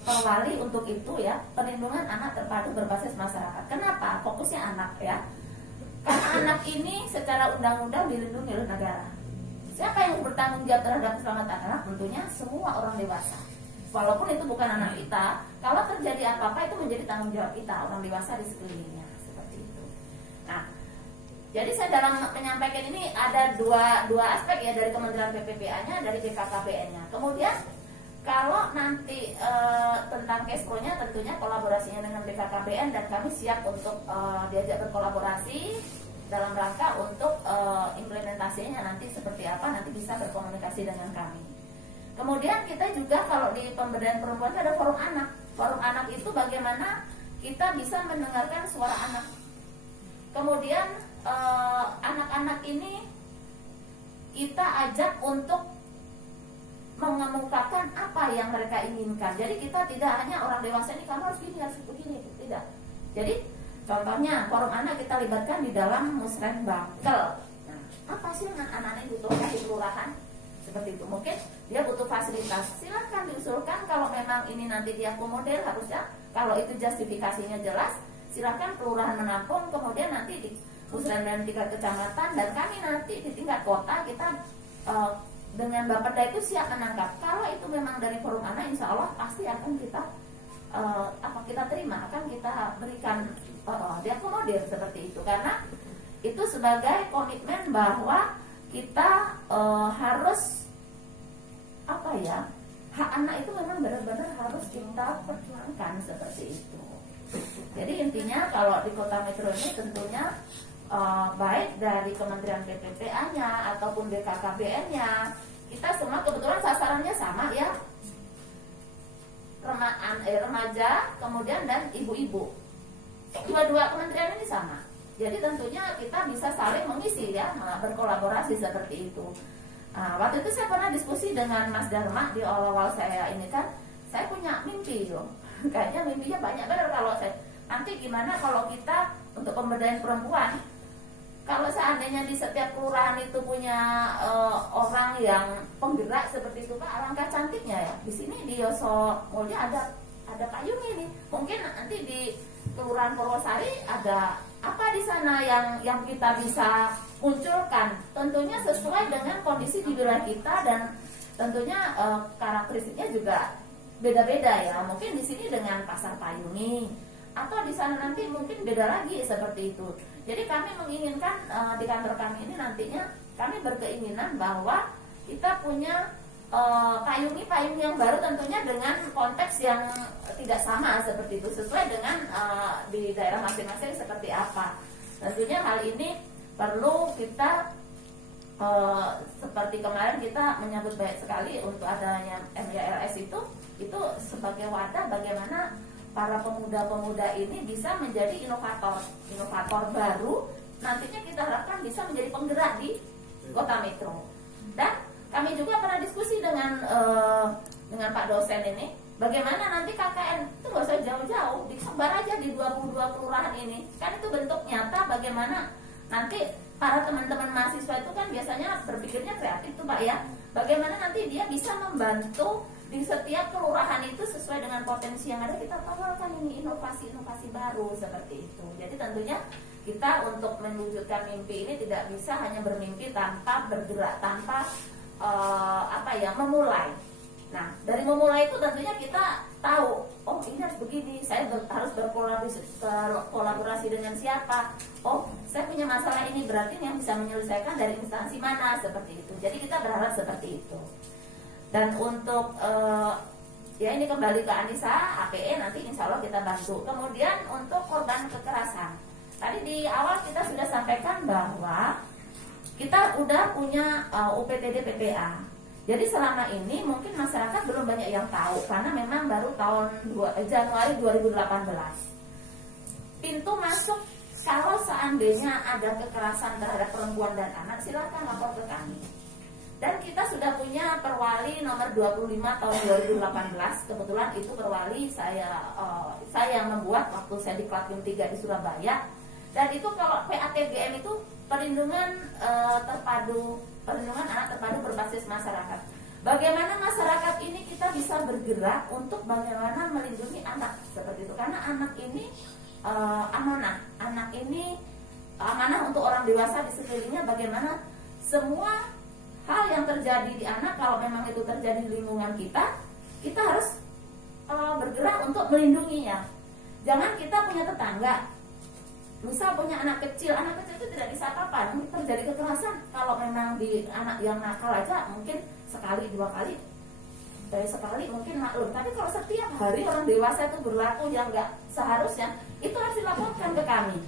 perwali untuk itu ya, perlindungan anak terpadu berbasis masyarakat. Kenapa? Fokusnya anak ya. Karena anak ini secara undang-undang dilindungi oleh negara. Siapa yang bertanggung jawab terhadap keselamatan anak? Tentunya semua orang dewasa. Walaupun itu bukan anak kita, kalau terjadi apa-apa itu menjadi tanggung jawab kita, orang dewasa di sekelilingnya, seperti itu. Nah, jadi saya dalam menyampaikan ini ada dua aspek ya, dari Kementerian PPPA-nya, dari BKKBN-nya. Kemudian kalau nanti tentang cashflow-nya tentunya kolaborasinya dengan BKKBN dan kami siap untuk diajak berkolaborasi dalam rangka untuk implementasinya nanti seperti apa, nanti bisa berkomunikasi dengan kami. Kemudian kita juga kalau di pemberdayaan perempuan ada forum anak. Forum anak itu bagaimana kita bisa mendengarkan suara anak. Kemudian anak-anak ini kita ajak untuk mengemukakan apa yang mereka inginkan. Jadi kita tidak hanya orang dewasa ini kamu harus gini, harus begini, tidak. Jadi contohnya forum anak kita libatkan di dalam musrenbangkel. Nah, apa sih anak-anak ini butuh di kelurahan? Seperti itu. Mungkin dia butuh fasilitas. Silakan diusulkan kalau memang ini nanti diakomodir, harusnya kalau itu justifikasinya jelas, silakan kelurahan menampung, kemudian nanti di musrenbang tingkat kecamatan dan kami nanti di tingkat kota kita dengan Bapeda itu siap menangkap. Kalau itu memang dari forum anak, insya Allah pasti akan kita kita terima, akan kita berikan diakomodir seperti itu, karena itu sebagai komitmen bahwa kita harus hak anak itu memang benar-benar harus kita perjuangkan seperti itu. Jadi intinya kalau di Kota Metro ini tentunya baik dari Kementerian PPPA-nya ataupun BKKBN-nya, kita semua kebetulan sasarannya sama ya, remaja, kemudian dan ibu-ibu. Dua-dua kementerian ini sama. Jadi tentunya kita bisa saling mengisi ya, berkolaborasi seperti itu. Nah, waktu itu saya pernah diskusi dengan Mas Dharma di awal-awal saya ini kan, saya punya mimpi loh. Kayaknya mimpinya banyak benar kalau saya. Nanti gimana kalau kita untuk pemberdayaan perempuan, kalau seandainya di setiap kelurahan itu punya orang yang penggerak seperti itu Pak, alangkah cantiknya ya. Di sini di Yoso Mulya ada payung ini. Mungkin nanti di Kelurahan Purwosari ada apa di sana yang kita bisa munculkan. Tentunya sesuai dengan kondisi di wilayah kita dan tentunya karakteristiknya juga beda-beda ya. Mungkin di sini dengan pasar payungi, atau di sana nanti mungkin beda lagi seperti itu. Jadi kami menginginkan di kantor kami ini nantinya kami berkeinginan bahwa kita punya payung yang baru, tentunya dengan konteks yang tidak sama seperti itu, sesuai dengan di daerah masing-masing seperti apa. Tentunya hal ini perlu kita seperti kemarin kita menyambut baik sekali untuk adanya MYLS itu sebagai wadah bagaimana para pemuda-pemuda ini bisa menjadi inovator baru, nantinya kita harapkan bisa menjadi penggerak di Kota Metro. Dan kami juga pernah diskusi dengan Pak dosen ini, bagaimana nanti KKN itu nggak usah jauh-jauh, disebar aja di 22 kelurahan ini. Kan itu bentuk nyata bagaimana nanti para teman-teman mahasiswa itu kan biasanya berpikirnya kreatif tuh Pak ya. Bagaimana nanti dia bisa membantu di setiap kelurahan itu sesuai dengan potensi yang ada, kita tawarkan ini inovasi-inovasi baru seperti itu. Jadi tentunya kita untuk mewujudkan mimpi ini tidak bisa hanya bermimpi tanpa bergerak, tanpa memulai. Nah, dari memulai itu tentunya kita tahu, oh ini harus begini, saya harus berkolaborasi dengan siapa. Oh, saya punya masalah ini, berarti yang bisa menyelesaikan dari instansi mana, seperti itu. Jadi kita berharap seperti itu. Dan untuk ya ini kembali ke Anissa, APE nanti insya Allah kita bantu. Kemudian untuk korban kekerasan, tadi di awal kita sudah sampaikan bahwa kita udah punya UPTD PPA. Jadi selama ini mungkin masyarakat belum banyak yang tahu karena memang baru tahun Januari 2018. Pintu masuk kalau seandainya ada kekerasan terhadap perempuan dan anak, silakan lapor ke kami. Dan kita sudah punya perwali nomor 25 tahun 2018. Kebetulan itu perwali saya membuat waktu saya di Klatim 3 di Surabaya. Dan itu kalau PATGM itu perlindungan anak terpadu berbasis masyarakat. Bagaimana masyarakat ini kita bisa bergerak untuk bagaimana melindungi anak seperti itu, karena anak ini amanah. Anak ini amanah untuk orang dewasa di sekelilingnya. Bagaimana semua hal yang terjadi di anak, kalau memang itu terjadi di lingkungan kita harus bergerak untuk melindunginya. Jangan kita punya tetangga, misal punya anak kecil itu tidak bisa apa-apa, terjadi kekerasan. Kalau memang di anak yang nakal aja mungkin sekali dua kali, dari sekali mungkin maklum. Tapi kalau setiap hari orang dewasa itu berlaku yang nggak seharusnya, itu harus dilaporkan ke kami.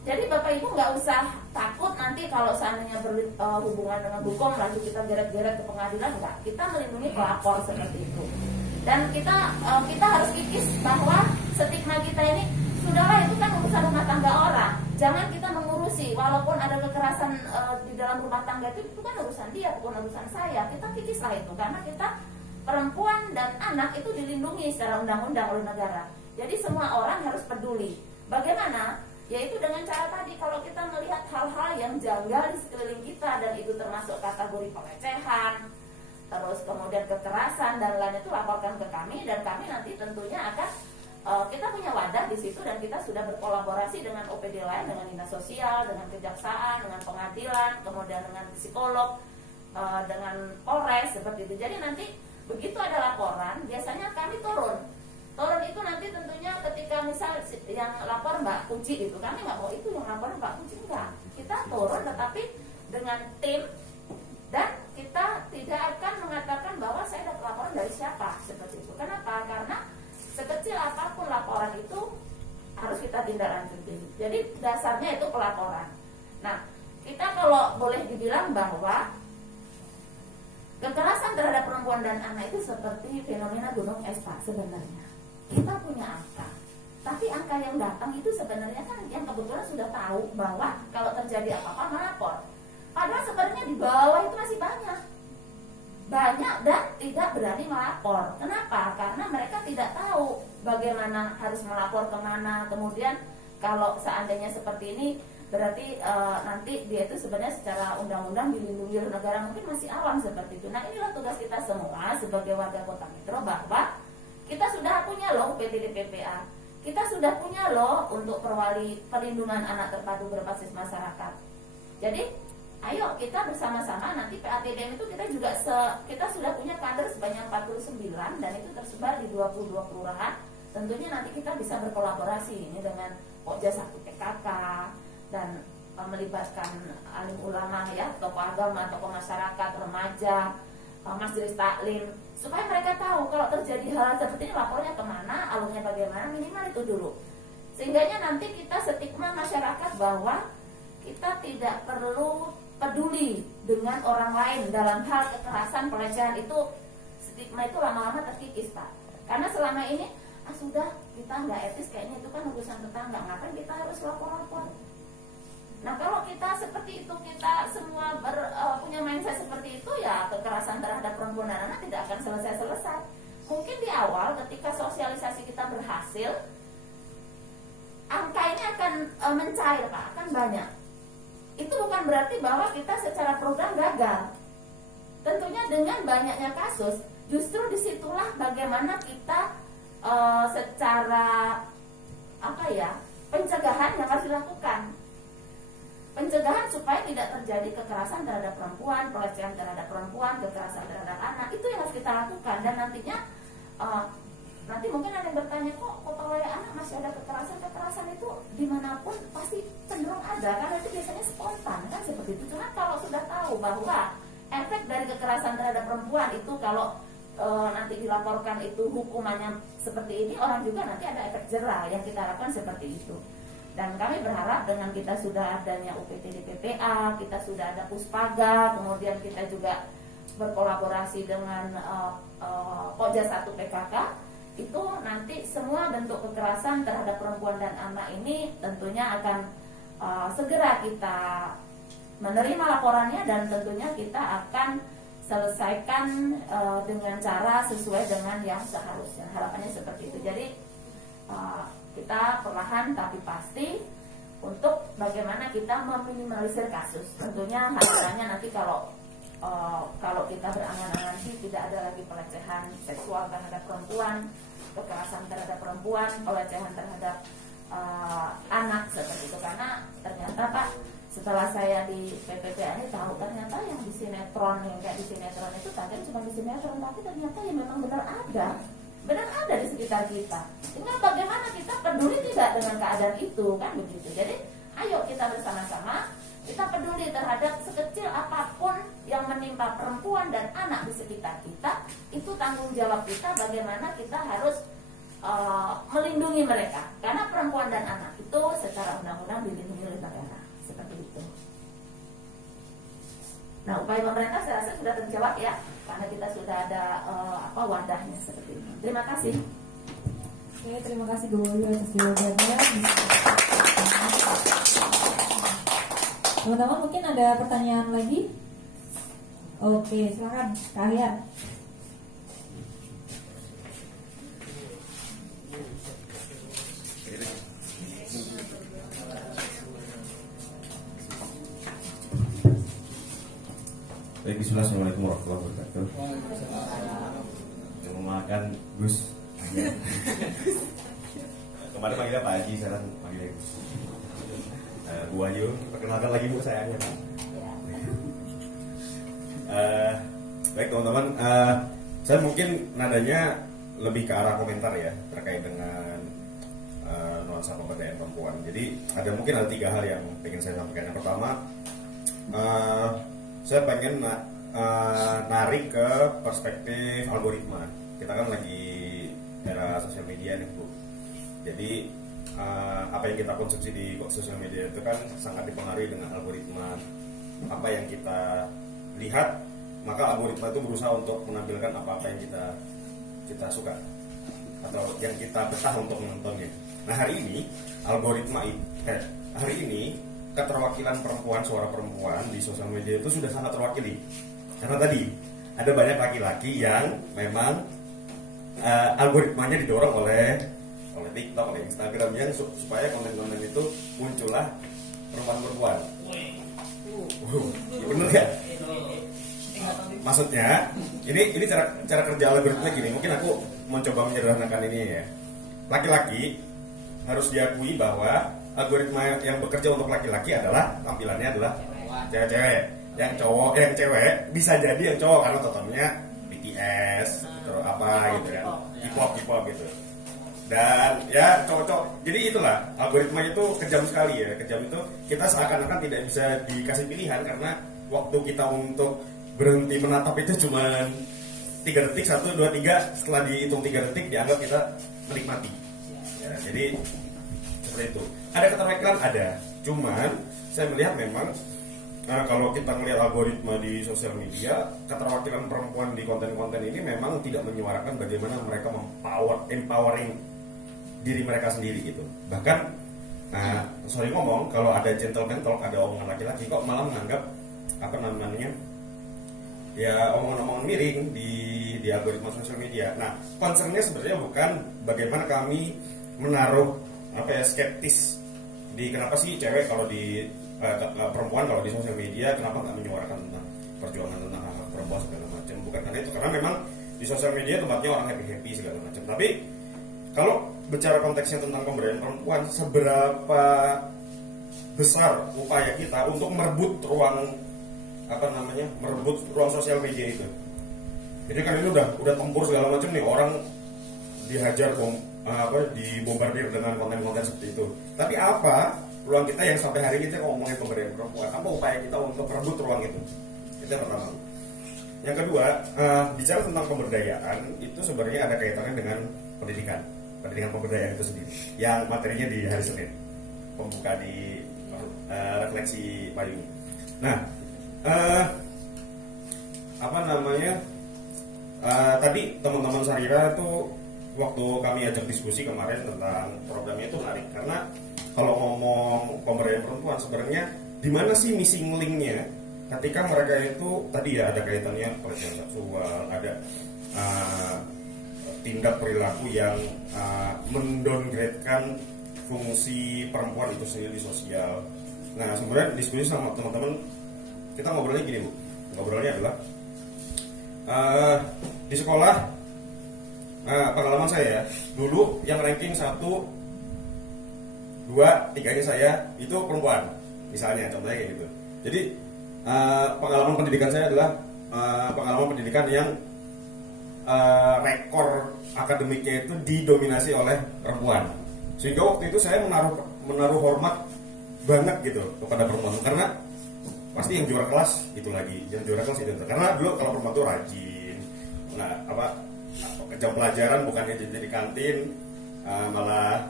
Jadi Bapak Ibu nggak usah takut nanti kalau seandainya berhubungan dengan hukum lalu kita geret-geret ke pengadilan, enggak. Kita melindungi pelapor seperti itu. Dan kita harus kikis bahwa stigma kita ini, sudahlah itu kan urusan rumah tangga orang. Jangan kita mengurusi, walaupun ada kekerasan di dalam rumah tangga itu kan urusan dia, bukan urusan saya. Kita kikislah itu, karena kita perempuan dan anak itu dilindungi secara undang-undang oleh negara. Jadi semua orang harus peduli. Bagaimana? Yaitu dengan cara tadi, kalau kita melihat hal-hal yang janggal di sekeliling kita dan itu termasuk kategori pelecehan, terus kemudian kekerasan dan lain itu, laporkan ke kami dan kami nanti tentunya akan kita punya wadah di situ dan kita sudah berkolaborasi dengan OPD lain, dengan dinas sosial, dengan kejaksaan, dengan pengadilan, kemudian dengan psikolog, dengan Polres seperti itu. Jadi nanti begitu ada laporan, biasanya kami turun itu nanti tentunya ketika misal yang lapor Mbak Puji itu, kami nggak mau itu yang lapor Mbak Puji, enggak. Kita turun tetapi dengan tim dan kita tidak akan mengatakan bahwa saya dapat laporan dari siapa seperti itu. Kenapa? Karena sekecil apapun laporan itu harus kita tindak lanjuti. Jadi dasarnya itu pelaporan. Nah, kita kalau boleh dibilang bahwa kekerasan terhadap perempuan dan anak itu seperti fenomena gunung es Pak sebenarnya. Kita punya angka, tapi angka yang datang itu sebenarnya kan yang kebetulan sudah tahu bahwa kalau terjadi apa-apa melapor. Padahal sebenarnya di bawah itu masih banyak dan tidak berani melapor. Kenapa? Karena mereka tidak tahu bagaimana harus melapor kemana. Kemudian kalau seandainya seperti ini, berarti nanti dia itu sebenarnya secara undang-undang dilindungi oleh negara, mungkin masih awam seperti itu. Nah, inilah tugas kita semua sebagai warga Kota Metro, bahwa kita sudah punya loh PTD PPA, kita sudah punya loh untuk perwali perlindungan anak terpadu berbasis masyarakat. Jadi ayo kita bersama-sama, nanti PATDM itu kita sudah punya kader sebanyak 49 dan itu tersebar di 22 kelurahan. Tentunya nanti kita bisa berkolaborasi ini dengan Pokja 1 PKK dan melibatkan alim ulama ya, tokoh agama, tokoh masyarakat, remaja, majelis taklim, supaya mereka tahu kalau terjadi hal seperti ini lapornya kemana, alurnya bagaimana, minimal itu dulu. Sehingganya nanti kita stigma masyarakat bahwa kita tidak perlu peduli dengan orang lain dalam hal kekerasan, pelecehan, itu stigma itu lama-lama terkikis Pak. Karena selama ini sudah kita nggak etis, kayaknya itu kan urusan tetangga, ngapain kita harus lapor-lapor. Nah, kalau kita seperti itu, kita semua punya mindset seperti itu, ya kekerasan terhadap perempuan dan anak tidak akan selesai-selesai. Mungkin di awal ketika sosialisasi kita berhasil, angka ini akan mencair Pak, akan banyak. gagal. Tentunya dengan banyaknya kasus, justru disitulah bagaimana kita secara pencegahan yang harus dilakukan. Pencegahan supaya tidak terjadi kekerasan terhadap perempuan, pelecehan terhadap perempuan, kekerasan terhadap anak, itu yang harus kita lakukan. Dan nantinya nanti mungkin ada yang bertanya, kok Kota Layak Anak masih ada kekerasan itu dimanapun pasti cenderung ada, karena itu biasanya spontan kan seperti itu. Cuma kalau sudah tahu bahwa efek dari kekerasan terhadap perempuan itu kalau nanti dilaporkan itu hukumannya seperti ini, orang juga nanti ada efek jerah, yang kita harapkan seperti itu. Dan kami berharap dengan kita sudah adanya UPT DPPA, kita sudah ada Puspaga, kemudian kita juga berkolaborasi dengan Pokja 1 PKK, itu nanti semua bentuk kekerasan terhadap perempuan dan anak ini tentunya akan segera kita menerima laporannya, dan tentunya kita akan selesaikan dengan cara sesuai dengan yang seharusnya. Harapannya seperti itu. Jadi kita perlahan tapi pasti untuk bagaimana kita meminimalisir kasus. Tentunya harapannya nanti kalau kita berangan-angan sih tidak ada lagi pelecehan seksual terhadap perempuan, kekerasan terhadap perempuan, pelecehan terhadap anak seperti itu. Karena ternyata Pak, setelah saya di PPPA ini tahu ternyata yang di sinetron, yang kayak di sinetron itu tadi cuma di sinetron, tapi ternyata yang memang benar ada di sekitar kita. Tinggal bagaimana kita peduli tidak dengan keadaan itu, kan begitu. Jadi ayo kita bersama-sama kita peduli terhadap sekecil apapun yang menimpa perempuan dan anak di sekitar kita. Itu tanggung jawab kita, bagaimana kita harus melindungi mereka, karena perempuan dan anak itu secara undang-undang dilindungi oleh negara. Seperti itu. Nah, upaya pemerintah saya rasa sudah terjawab ya, karena kita sudah ada wadahnya seperti ini. Terima kasih. Oke, terima kasih Bu Wayu atas jawabannya. Teman-teman mungkin ada pertanyaan lagi? Oke, silakan Kak Ahyar. Baik, bismillah, assalamualaikum warahmatullahi wabarakatuh. Yang memakan Gus. Kemarin panggilnya Pak Haji, sekarang panggilnya Gus. Bu Wayu, perkenalkan lagi Bu sayangnya. Baik teman-teman, saya mungkin nadanya lebih ke arah komentar ya terkait dengan nuansa pemberdayaan perempuan. Jadi mungkin ada 3 hal yang ingin saya sampaikan. Yang pertama, saya pengen narik ke perspektif algoritma. Kita kan lagi era sosial media nih Bu. Jadi apa yang kita konsumsi di sosial media itu kan sangat dipengaruhi dengan algoritma. Apa yang kita lihat, maka algoritma itu berusaha untuk menampilkan apa-apa yang kita suka atau yang kita betah untuk menontonnya. Nah hari ini keterwakilan perempuan, suara perempuan di sosial media itu sudah sangat terwakili. Karena tadi ada banyak laki-laki yang memang algoritmanya didorong oleh TikTok, oleh Instagram, yang supaya konten-konten itu muncullah perempuan-perempuan. Bener ya? Maksudnya, ini cara kerja algoritma gini. Mungkin aku mencoba menyederhanakan ini ya. Laki-laki harus diakui bahwa algoritma yang bekerja untuk laki-laki adalah tampilannya adalah cewek-cewek. Yang cewek bisa jadi yang cowok karena tontonnya BTS atau apa gitu kan, K-pop gitu. Dan ya cowok-cowok. Jadi itulah algoritma itu kejam sekali ya. Kejam itu kita seakan-akan tidak bisa dikasih pilihan karena waktu kita untuk berhenti menatap itu cuma 3 detik, 1, 2, 3. Setelah dihitung 3 detik dianggap kita menikmati ya, jadi seperti itu. Ada keterwakilan, ada. Cuman saya melihat memang kalau kita melihat algoritma di sosial media, keterwakilan perempuan di konten-konten ini memang tidak menyuarakan bagaimana mereka empowering diri mereka sendiri gitu. Bahkan sorry ngomong, kalau ada gentleman talk, ada omongan laki-laki, kok malah menganggap ya omongan-omongan miring di algoritma sosial media. Nah, concernnya sebenarnya bukan bagaimana kami menaruh skeptis di kenapa sih cewek kalau di perempuan kalau di sosial media kenapa nggak menyuarakan tentang perjuangan tentang hak perempuan segala macam, bukan karena itu, karena memang di sosial media tempatnya orang happy segala macam. Tapi kalau bicara konteksnya tentang pemberdayaan perempuan, seberapa besar upaya kita untuk merebut ruang sosial media itu. Jadi kan ini udah tempur segala macam nih, orang dihajar dibombardir dengan konten-konten seperti itu. Tapi apa ruang kita yang sampai hari ini kita ngomongin pemberdayaan perempuan? Apa upaya kita untuk merebut ruang itu? Itu yang pertama. Yang kedua, bicara tentang pemberdayaan itu sebenarnya ada kaitannya dengan pendidikan pemberdayaan itu sendiri, yang materinya di hari Senin, pembuka di refleksi payung. Nah, tadi teman-teman Sarira itu waktu kami ajak diskusi kemarin tentang programnya itu menarik, karena kalau ngomong pemberdayaan perempuan sebenarnya di mana sih missing link-nya ketika mereka itu tadi ya ada kaitannya pelecehan seksual, ada tindak perilaku yang mendowngrade-kan fungsi perempuan itu sendiri di sosial. Nah, sebenarnya diskusi sama teman-teman kita ngobrolnya gini Bu, ngobrolnya adalah di sekolah pengalaman saya dulu yang ranking 1, 2, 3-nya saya itu perempuan, misalnya contohnya kayak gitu. Jadi pengalaman pendidikan saya adalah pengalaman pendidikan yang rekor akademiknya itu didominasi oleh perempuan, sehingga waktu itu saya menaruh hormat banget gitu kepada perempuan, karena pasti yang juara kelas itu lagi, yang juara kelas itu karena dulu kalau perempuan itu rajin, jam pelajaran bukannya jadi kantin, malah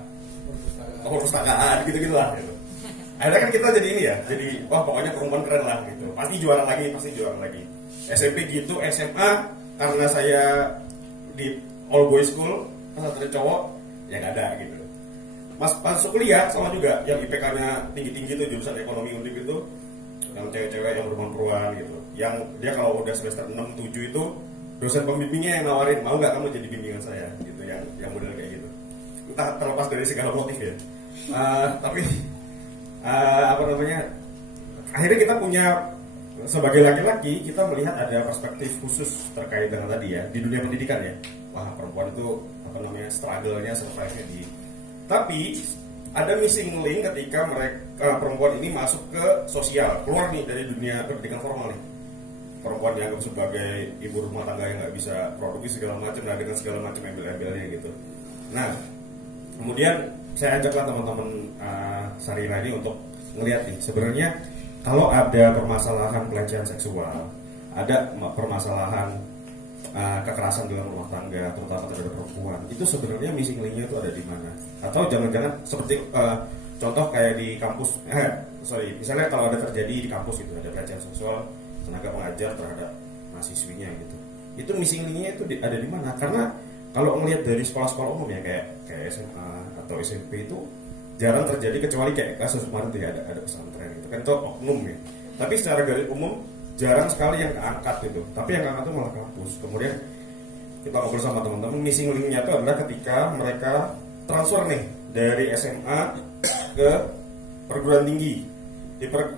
perpustakaan gitu lah gitu. Akhirnya kan kita jadi ini ya, jadi wah pokoknya perempuan keren lah gitu, pasti juara lagi. SMP gitu, SMA karena saya di all boys school, satu cowok ya nggak ada gitu. Masuk kuliah sama juga, yang IPK-nya tinggi-tinggi tuh jurusan ekonomi undip itu, yang cewek-cewek yang perempuan gitu, yang dia kalau udah semester 6-7 itu dosen pembimbingnya yang nawarin, mau nggak kamu jadi bimbingan saya gitu, yang model kayak gitu. Entah terlepas dari segala motif ya. Tapi akhirnya kita punya, sebagai laki-laki kita melihat ada perspektif khusus terkait dengan tadi ya, di dunia pendidikan ya. Wah, perempuan itu struggle-nya, survive-nya di. Tapi ada missing link ketika mereka perempuan ini masuk ke sosial, keluar nih dari dunia pendidikan formal nih. Perempuan dianggap sebagai ibu rumah tangga yang nggak bisa produksi segala macam, dengan segala macam embel-embelnya gitu. Nah, kemudian saya ajaklah teman-teman Sarira ini untuk ngelihat nih, sebenarnya kalau ada permasalahan pelecehan seksual, ada permasalahan kekerasan dalam rumah tangga, terutama terhadap perempuan, itu sebenarnya missing link-nya itu ada di mana? Atau jangan-jangan seperti contoh kayak di kampus, misalnya kalau ada terjadi di kampus gitu, ada pelecehan seksual tenaga pengajar terhadap mahasiswinya gitu, itu missing link-nya itu ada di mana? Karena kalau melihat dari sekolah-sekolah umum ya, kayak SMA atau SMP itu jarang terjadi, kecuali kayak kasus kemarin tuh ya, ada pesantren gitu kan, itu oknum ya. Tapi secara garis umum jarang sekali yang keangkat gitu, tapi yang keangkat itu malah kampus. Kemudian kita ngobrol sama teman-teman, missing link-nya itu adalah ketika mereka transfer nih dari SMA ke perguruan tinggi.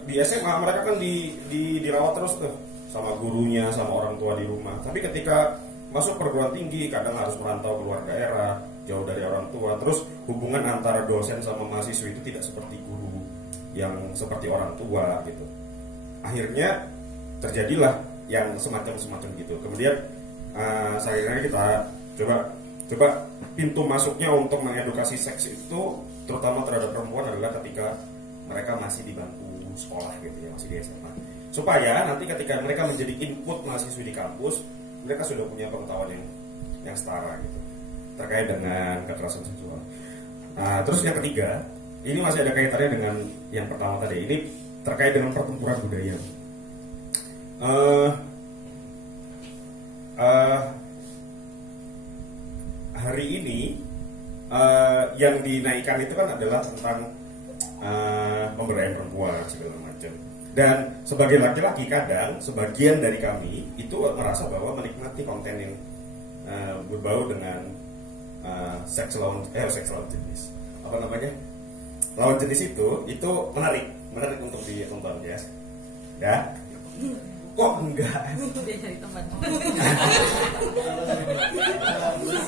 Di SMA mereka kan dirawat terus tuh sama gurunya, sama orang tua di rumah. Tapi ketika masuk perguruan tinggi kadang harus merantau keluar daerah, jauh dari orang tua. Terus hubungan antara dosen sama mahasiswa itu tidak seperti guru yang seperti orang tua gitu. Akhirnya terjadilah yang semacam gitu. Kemudian saya kita coba pintu masuknya untuk mengedukasi seks itu terutama terhadap perempuan adalah ketika mereka masih di bangku sekolah gitu ya, masih di SMA. Supaya nanti ketika mereka menjadi input mahasiswa di kampus, mereka sudah punya pengetahuan yang setara gitu terkait dengan kekerasan seksual. Terus yang ketiga, ini masih ada kaitannya dengan yang pertama tadi. Ini terkait dengan pertempuran budaya. Hari ini yang dinaikkan itu kan adalah tentang pemberdayaan perempuan segala macam. Dan sebagai laki-laki kadang sebagian dari kami itu merasa bahwa menikmati konten yang berbau dengan seks lawan jenis. Lawan jenis itu menarik untuk ditonton ya. kok enggak? Dia cari teman.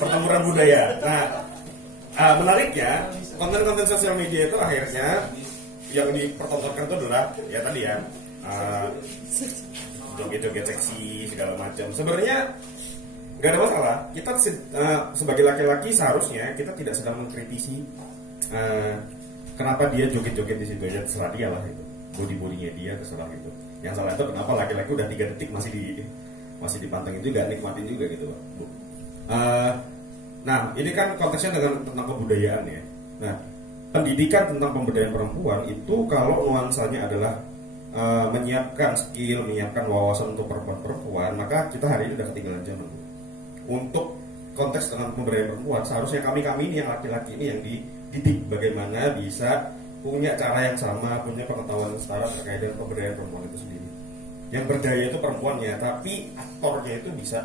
Pertempuran budaya. Nah, menariknya konten-konten sosial media itu akhirnya yang dipertontonkan itu adalah ya tadi ya joget-joget seksi segala macam. Sebenarnya nggak ada masalah. Kita sebagai laki-laki seharusnya kita tidak sedang mengkritisi kenapa dia joget-joget di situ, ya terserah dia lah itu. Body-bodinya dia terserah gitu. Yang salah itu kenapa laki-laki udah 3 detik masih dipantengin juga, nikmatin juga gitu, Bu. Nah, ini kan konteksnya tentang kebudayaan ya. Nah, pendidikan tentang pemberdayaan perempuan itu kalau nuansanya adalah menyiapkan skill, menyiapkan wawasan untuk perempuan, maka kita hari ini udah ketinggalan zaman. Untuk konteks tentang pemberdayaan perempuan, seharusnya kami ini yang laki-laki ini yang dididik bagaimana bisa punya cara yang sama, punya pengetahuan yang setara terkait dengan pemberdayaan perempuan itu sendiri. Yang berdaya itu perempuannya, tapi aktornya itu bisa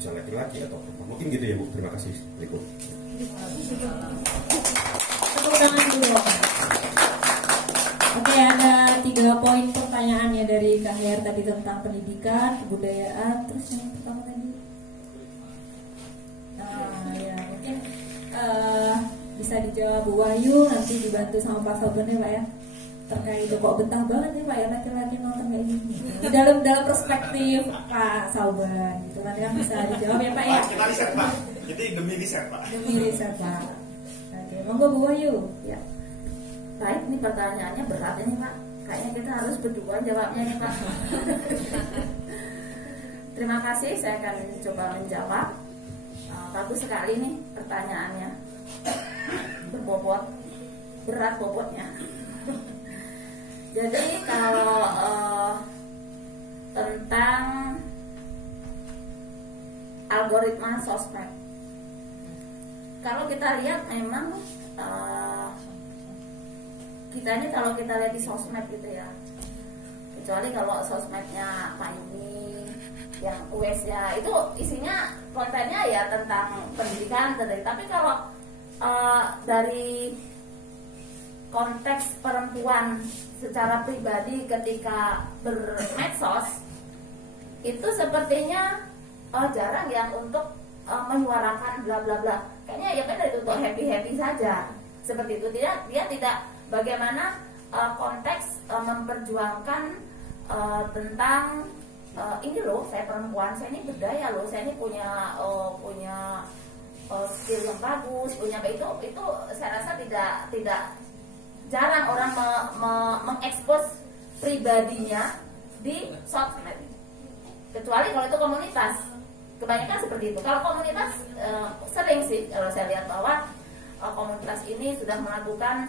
laki-laki atau perempuan. Mungkin gitu ya Bu. Terima kasih. Tepuk tangan dulu. Oke, ada 3 poin pertanyaannya dari Kak Her tadi tentang pendidikan, kebudayaan, terus yang pertama tadi. Nah, ya mungkin bisa dijawab Bu Wahyu, nanti dibantu sama Pak Sauban ya Pak ya. Terkait itu kok betah banget nih Pak ya laki-laki nonton kayak gini. Dalam perspektif Pak Sauban gitu nanti kan bisa dijawab ya Pak ya. Kita riset Pak. Jadi demi riset Pak. Demi riset Pak. Oke, monggo Bu Wahyu. Ya. Baik, ini pertanyaannya berat ini Pak. Kayaknya kita harus berdua jawabnya nih Pak. Terima kasih, saya akan coba menjawab. Bagus sekali nih pertanyaannya. Berbobot, berat bobotnya. Jadi kalau tentang algoritma sosmed, kalau kita lihat memang kita ini kalau kita lihat di sosmed gitu ya, kecuali kalau sosmednya Pak ini yang US ya, itu isinya kontennya ya tentang pendidikan, tapi kalau dari konteks perempuan secara pribadi ketika bermedsos itu sepertinya jarang yang untuk menyuarakan bla bla bla. Kayaknya ya kan itu untuk happy saja seperti itu. Dia tidak bagaimana konteks memperjuangkan tentang ini loh, saya perempuan, saya ini berdaya loh, saya ini punya skill yang bagus, punya itu saya rasa tidak jarang orang mengekspos pribadinya di sosmed, kecuali kalau itu komunitas. Kebanyakan seperti itu. Kalau komunitas sering sih kalau saya lihat bahwa komunitas ini sudah melakukan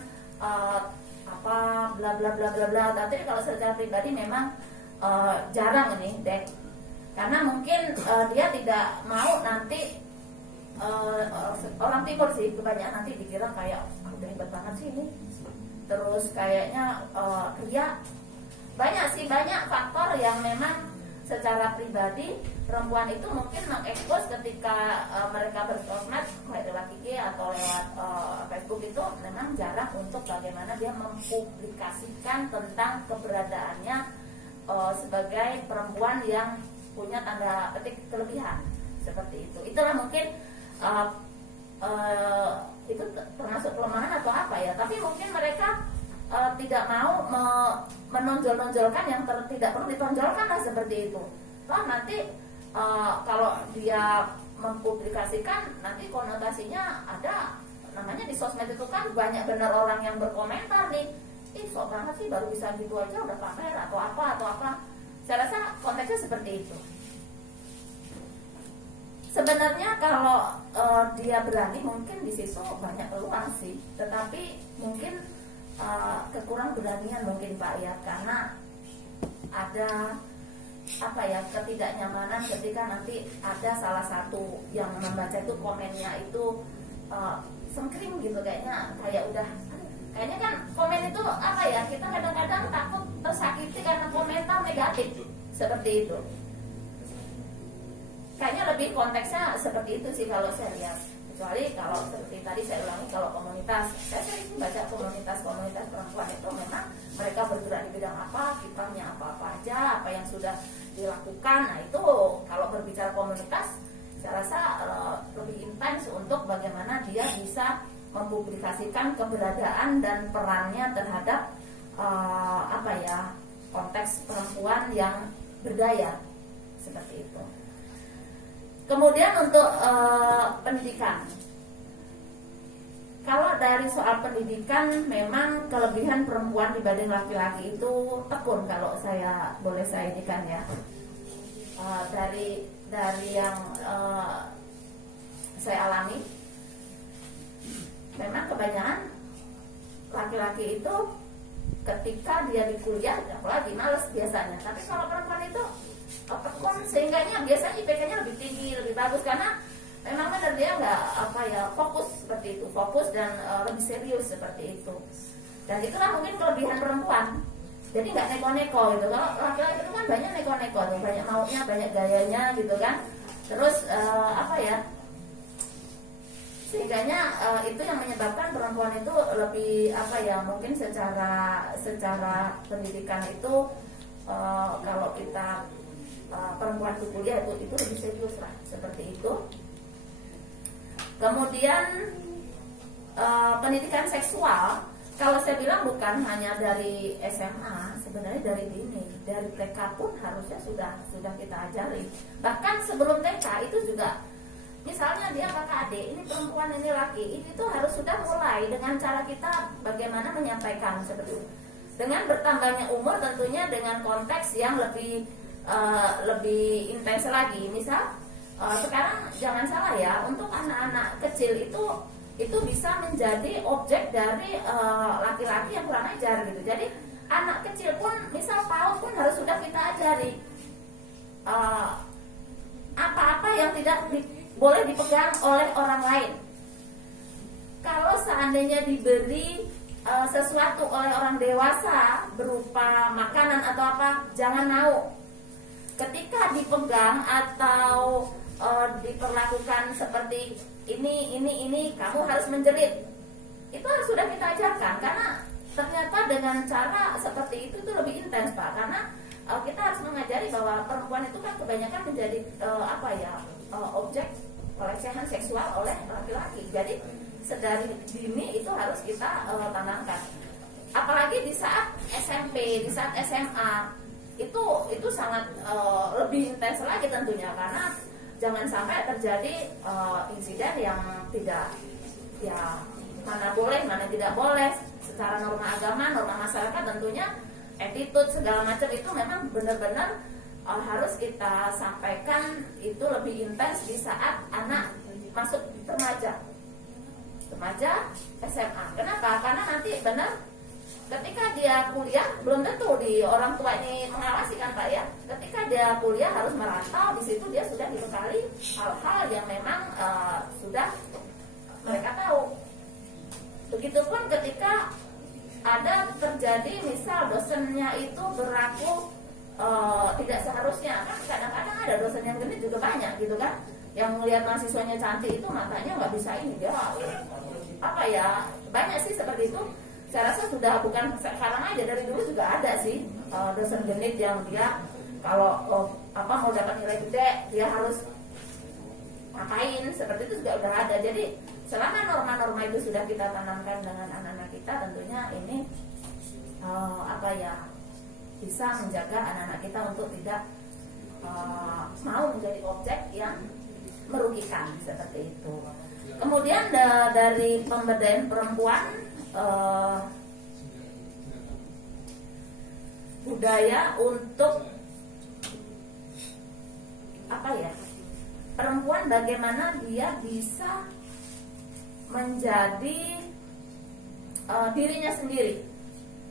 apa bla bla bla bla bla. Tapi kalau secara pribadi memang jarang ini deh, karena mungkin dia tidak mau nanti orang timur sih kebanyakan nanti dikira kayak udah hebat banget sih ini, terus kayaknya ria. Banyak faktor yang memang secara pribadi perempuan itu mungkin mengekspos ketika mereka bersosmed lewat IG atau lewat Facebook, itu memang jarang untuk bagaimana dia mempublikasikan tentang keberadaannya sebagai perempuan yang punya tanda petik kelebihan seperti itu. Itulah mungkin itu termasuk kelemahan atau apa ya, tapi mungkin mereka tidak mau menonjol-nonjolkan yang tidak perlu ditonjolkan lah seperti itu. Toh nanti kalau dia mempublikasikan nanti konotasinya ada, namanya di sosmed itu kan banyak benar orang yang berkomentar nih, ih sok banget sih baru bisa gitu aja udah pamer atau apa. Saya rasa konteksnya seperti itu. Sebenarnya kalau dia berani mungkin di situ banyak peluang sih, tetapi mungkin kekurang beranian mungkin Pak ya, karena ada apa ya, ketidaknyamanan ketika nanti ada salah satu yang membaca itu komennya itu sengkring gitu, kayak udah kayaknya kan komen itu apa ya, kita kadang-kadang takut tersakiti karena komentar negatif seperti itu. Kayaknya lebih konteksnya seperti itu sih kalau saya lihat. Kecuali kalau seperti tadi saya ulangi, kalau komunitas, saya sering baca komunitas-komunitas perempuan itu memang mereka bergerak di bidang apa, kiprahnya apa-apa aja, apa yang sudah dilakukan. Nah itu kalau berbicara komunitas, saya rasa lebih intens untuk bagaimana dia bisa mempublikasikan keberadaan dan perannya terhadap konteks perempuan yang berdaya seperti itu. Kemudian untuk pendidikan, kalau dari soal pendidikan memang kelebihan perempuan dibanding laki-laki itu tekun, kalau saya boleh saya indikan ya. Dari yang saya alami, memang kebanyakan laki-laki itu ketika dia di kuliah apalagi males biasanya, tapi kalau perempuan itu tekun, sehingganya biasanya IPK-nya lebih tinggi, lebih bagus, karena memang benar dia nggak fokus seperti itu, fokus dan lebih serius seperti itu. Dan itulah mungkin kelebihan perempuan. Jadi nggak neko-neko gitu. Kalau laki-laki itu kan banyak neko-neko tuh, banyak maunya, banyak gayanya gitu kan. Terus sehingganya itu yang menyebabkan perempuan itu lebih mungkin secara pendidikan itu kalau kita perempuan itu kuliah itu lebih serius lah seperti itu. Kemudian pendidikan seksual, kalau saya bilang bukan hanya dari SMA, sebenarnya dari dini, dari TK pun harusnya sudah kita ajari. Bahkan sebelum TK itu juga, misalnya dia kakak adik, ini perempuan ini laki, ini tuh harus sudah mulai dengan cara kita bagaimana menyampaikan seperti itu. Dengan bertambahnya umur tentunya dengan konteks yang lebih intens lagi. Misal sekarang jangan salah ya, untuk anak-anak kecil itu bisa menjadi objek dari laki-laki yang kurang ajar gitu. Jadi anak kecil pun misal PAUD pun harus sudah kita ajari apa-apa yang tidak boleh dipegang oleh orang lain. Kalau seandainya diberi sesuatu oleh orang dewasa berupa makanan atau apa, jangan mau. Ketika dipegang atau diperlakukan seperti ini, kamu harus menjerit. Itu harus sudah kita ajarkan, karena ternyata dengan cara seperti itu lebih intens Pak. Karena kita harus mengajari bahwa perempuan itu kan kebanyakan menjadi objek pelecehan seksual oleh laki-laki. Jadi sedari dini itu harus kita tanamkan. Apalagi di saat SMP, di saat SMA itu sangat lebih intens lagi tentunya, karena jangan sampai terjadi insiden yang tidak, ya mana boleh mana tidak boleh secara norma agama, norma masyarakat tentunya, attitude segala macam itu memang benar-benar harus kita sampaikan itu lebih intens di saat anak masuk remaja SMA. Kenapa? Karena nanti benar ketika dia kuliah belum tentu di orang tua ini mengawasi kan Pak ya. Ketika dia kuliah harus merantau, di situ dia sudah dibekali hal-hal yang memang sudah mereka tahu. Begitupun ketika ada terjadi misal dosennya itu berlaku tidak seharusnya, kan kadang-kadang ada dosen yang genit juga banyak gitu kan, yang melihat mahasiswanya cantik itu matanya nggak bisa ini dia banyak sih seperti itu. Saya rasa sudah bukan sekarang aja, dari dulu juga ada sih dosen genit yang dia kalau mau dapat nilai gede dia harus ngapain, seperti itu juga udah ada. Jadi selama norma-norma itu sudah kita tanamkan dengan anak-anak kita, tentunya ini bisa menjaga anak-anak kita untuk tidak mau menjadi objek yang merugikan seperti itu. Kemudian dari pemberdayaan perempuan, budaya untuk perempuan bagaimana dia bisa menjadi dirinya sendiri,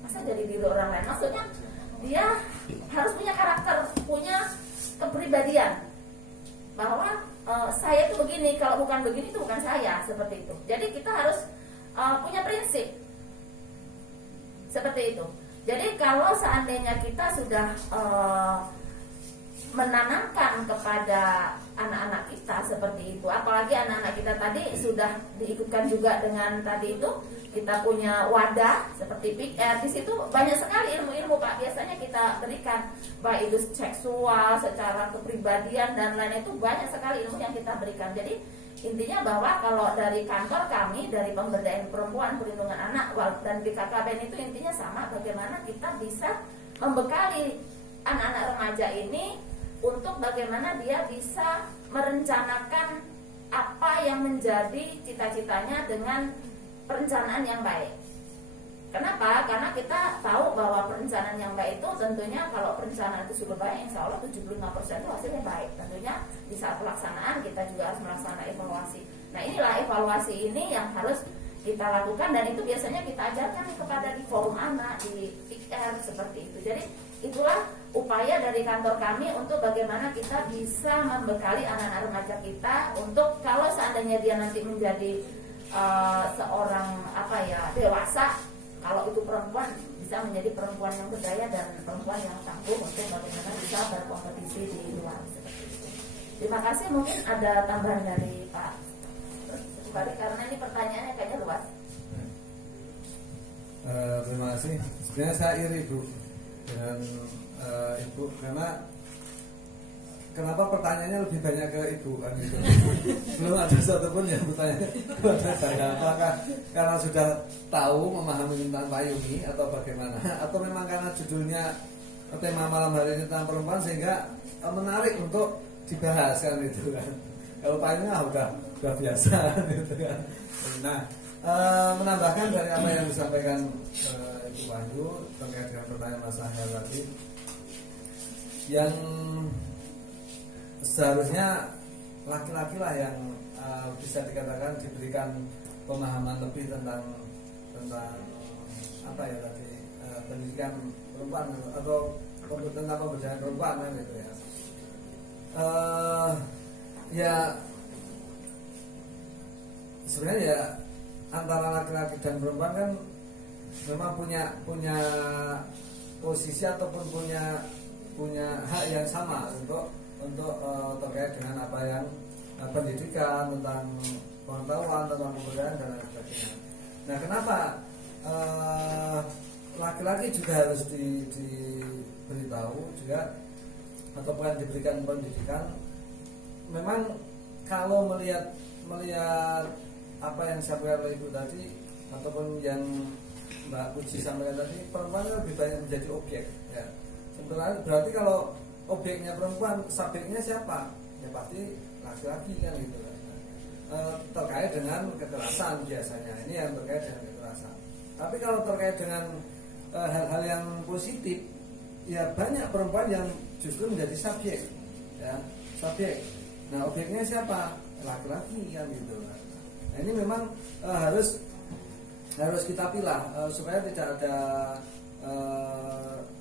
masa jadi diri orang lain, maksudnya dia harus punya karakter, punya kepribadian bahwa saya itu begini, kalau bukan begini itu bukan saya, seperti itu. Jadi kita harus punya prinsip seperti itu. Jadi kalau seandainya kita sudah menanamkan kepada anak-anak kita seperti itu. Apalagi anak-anak kita tadi sudah diikutkan juga dengan tadi itu kita punya wadah seperti PR. Di situ banyak sekali ilmu-ilmu Pak biasanya kita berikan, baik itu seksual, secara kepribadian dan lain itu banyak sekali ilmu yang kita berikan. Jadi intinya bahwa kalau dari kantor kami, dari pemberdayaan perempuan, perlindungan anak dan BKKBN itu intinya sama, bagaimana kita bisa membekali anak-anak remaja ini untuk bagaimana dia bisa merencanakan apa yang menjadi cita-citanya dengan perencanaan yang baik. Kenapa? Karena kita tahu bahwa perencanaan yang baik itu tentunya kalau perencanaan itu sudah baik, insya Allah 75% itu hasilnya baik. Tentunya di saat pelaksanaan kita juga harus melaksanakan evaluasi. Nah inilah evaluasi ini yang harus kita lakukan dan itu biasanya kita ajarkan kepada di forum anak, di PR seperti itu. Jadi itulah upaya dari kantor kami untuk bagaimana kita bisa membekali anak-anak remaja kita untuk kalau seandainya dia nanti menjadi seorang dewasa, kalau itu perempuan bisa menjadi perempuan yang berdaya dan perempuan yang tangguh untuk bagaimana bisa berkompetisi di luar seperti itu. Terima kasih, mungkin ada tambahan dari Pak. Balik karena ini pertanyaannya kayaknya luas. Terima kasih. Sebenarnya saya iri Bu dengan Ibu karena kenapa pertanyaannya lebih banyak ke Ibu kan gitu. Belum ada satupun yang bertanya kepada saya. Apakah karena sudah tahu memahami tentang payung atau bagaimana? Atau memang karena judulnya tema malam hari ini tentang perempuan sehingga menarik untuk dibahas kan gitu kan. Kalau payungnya udah biasa gitu kan. Nah, menambahkan dari apa yang disampaikan Ibu Wahyu terkait dengan pertanyaan Mas Ahel tadi, yang seharusnya laki-laki lah yang bisa dikatakan diberikan pemahaman lebih tentang apa ya tadi pendidikan perempuan atau tentang pemberdayaan perempuan kan gitu ya. Ya sebenarnya ya antara laki-laki dan perempuan kan memang punya posisi ataupun punya hak yang sama untuk terkait dengan apa yang pendidikan, tentang pengetahuan, tentang pemberdayaan dan lain sebagainya. Nah, kenapa laki-laki juga harus diberitahu juga ataupun diberikan pendidikan? Memang kalau melihat apa yang disampaikan oleh Ibu tadi ataupun yang Mbak Puji sampaikan tadi, perempuan lebih banyak menjadi objek ya. Sebenarnya berarti kalau objeknya perempuan, subjeknya siapa? Ya pasti laki-laki kan gitu kan. Terkait dengan kekerasan biasanya, ini yang terkait dengan kekerasan. Tapi kalau terkait dengan hal-hal yang positif, ya banyak perempuan yang justru menjadi subjek ya, subjek. Nah, objeknya siapa? Laki-laki kan gitu kan. Nah, ini memang harus kita pilah supaya tidak ada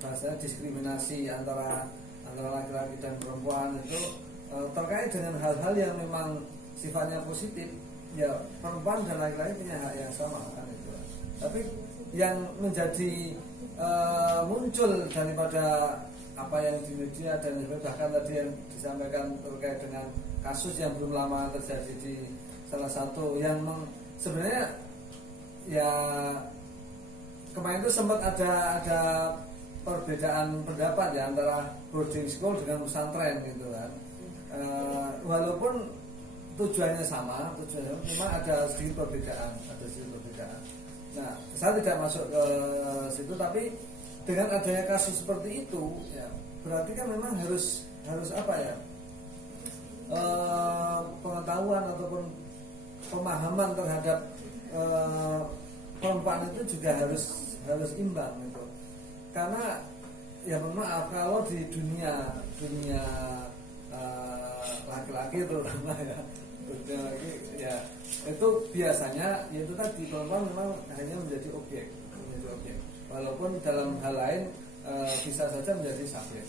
bahasanya diskriminasi antara laki-laki dan perempuan itu terkait dengan hal-hal yang memang sifatnya positif. Ya perempuan dan laki-laki punya hak yang sama kan itu. Tapi yang menjadi muncul daripada apa yang di media dan bahkan tadi yang disampaikan terkait dengan kasus yang belum lama terjadi di salah satu yang sebenarnya ya kemarin itu sempat ada perbedaan pendapat ya antara boarding school dengan pesantren gitu kan. Walaupun tujuannya sama, memang ada sedikit perbedaan. Nah, saya tidak masuk ke situ, tapi dengan adanya kasus seperti itu, ya berarti kan memang harus apa ya? Pengetahuan ataupun pemahaman terhadap perempuan itu juga harus imbang gitu. Karena ya mohon maaf kalau di dunia laki-laki terutama ya, ya itu biasanya yaitu tadi perempuan memang hanya menjadi objek. Walaupun dalam hal lain bisa saja menjadi subjek.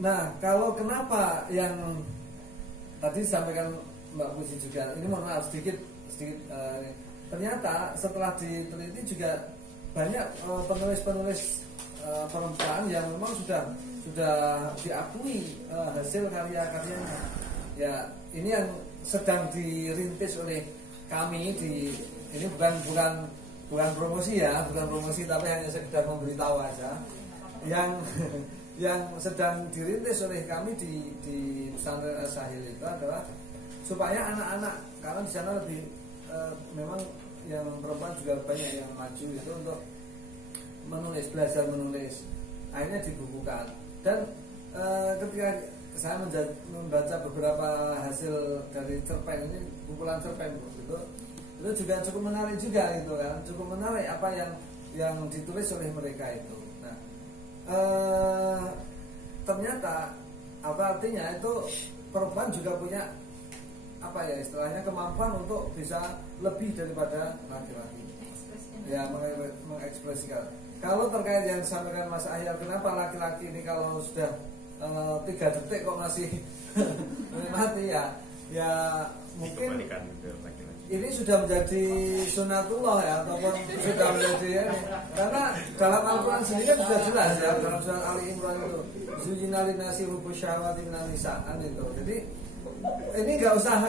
Nah, kalau kenapa yang tadi disampaikan Mbak Puji juga, ini mohon maaf sedikit ternyata setelah diteliti juga banyak penulis perempuan yang memang sudah diakui hasil karya-karyanya. Ya, ini yang sedang dirintis oleh kami ini bukan promosi ya, bukan promosi tapi hanya sekedar memberitahu aja. Yang sedang dirintis oleh kami di pesantren As-Sahil itu adalah supaya anak-anak, karena di sana lebih memang yang perempuan juga banyak yang maju itu untuk belajar menulis, akhirnya dibukukan. Dan ketika saya membaca beberapa hasil dari cerpen ini, kumpulan cerpen itu juga cukup menarik juga gitu kan, cukup menarik apa yang ditulis oleh mereka itu. Nah, ternyata apa artinya itu perempuan juga punya apa ya istilahnya kemampuan untuk bisa lebih daripada laki-laki ya mengekspresikan. Kalau terkait yang disampaikan Mas Ahyar, kenapa laki-laki ini kalau sudah 3 detik kok masih menikmati ya mungkin ini sudah menjadi sunatullah ya, ataupun sudah menjadi ya, karena dalam Al-Quran sendiri kan sudah jelas ya, dalam surat Ali Imran itu zuyina linasi hubbu syahwati minan nisa kan itu. Jadi ini nggak usah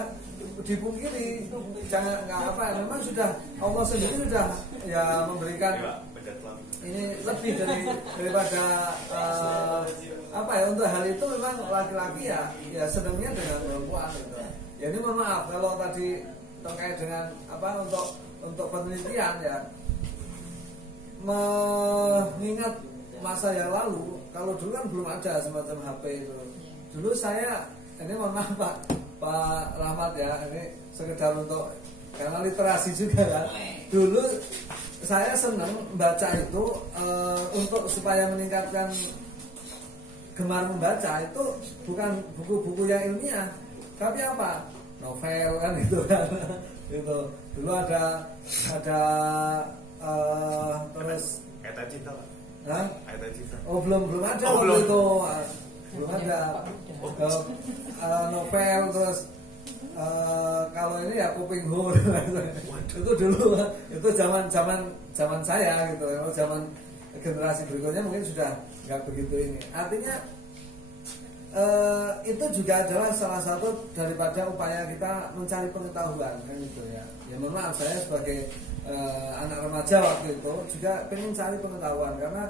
dipungkiri, memang sudah Allah sendiri sudah ya memberikan ini lebih daripada untuk hal itu. Memang laki-laki ya senangnya dengan perempuan gitu. Ya ini mohon maaf kalau tadi terkait dengan untuk penelitian ya, mengingat masa yang lalu, kalau dulu kan belum ada semacam HP itu. Dulu saya ini mohon maaf Pak Rahmat ya, ini sekedar untuk karena literasi juga kan. Dulu saya senang baca itu untuk supaya meningkatkan gemar membaca itu bukan buku-buku yang ilmiah, tapi apa? Novel kan itu kan. Itu dulu ada terus Ayat Cinta. Hah? Ayat Cinta. Oh belum ada waktu itu. Belum ada novel terus kalau ini ya Kuping Ho itu dulu itu zaman saya gitu. Kalau zaman generasi berikutnya mungkin sudah nggak begitu ini. Artinya itu juga adalah salah satu daripada upaya kita mencari pengetahuan kan gitu ya. Ya mohon maaf saya sebagai anak remaja waktu itu juga pengen cari pengetahuan karena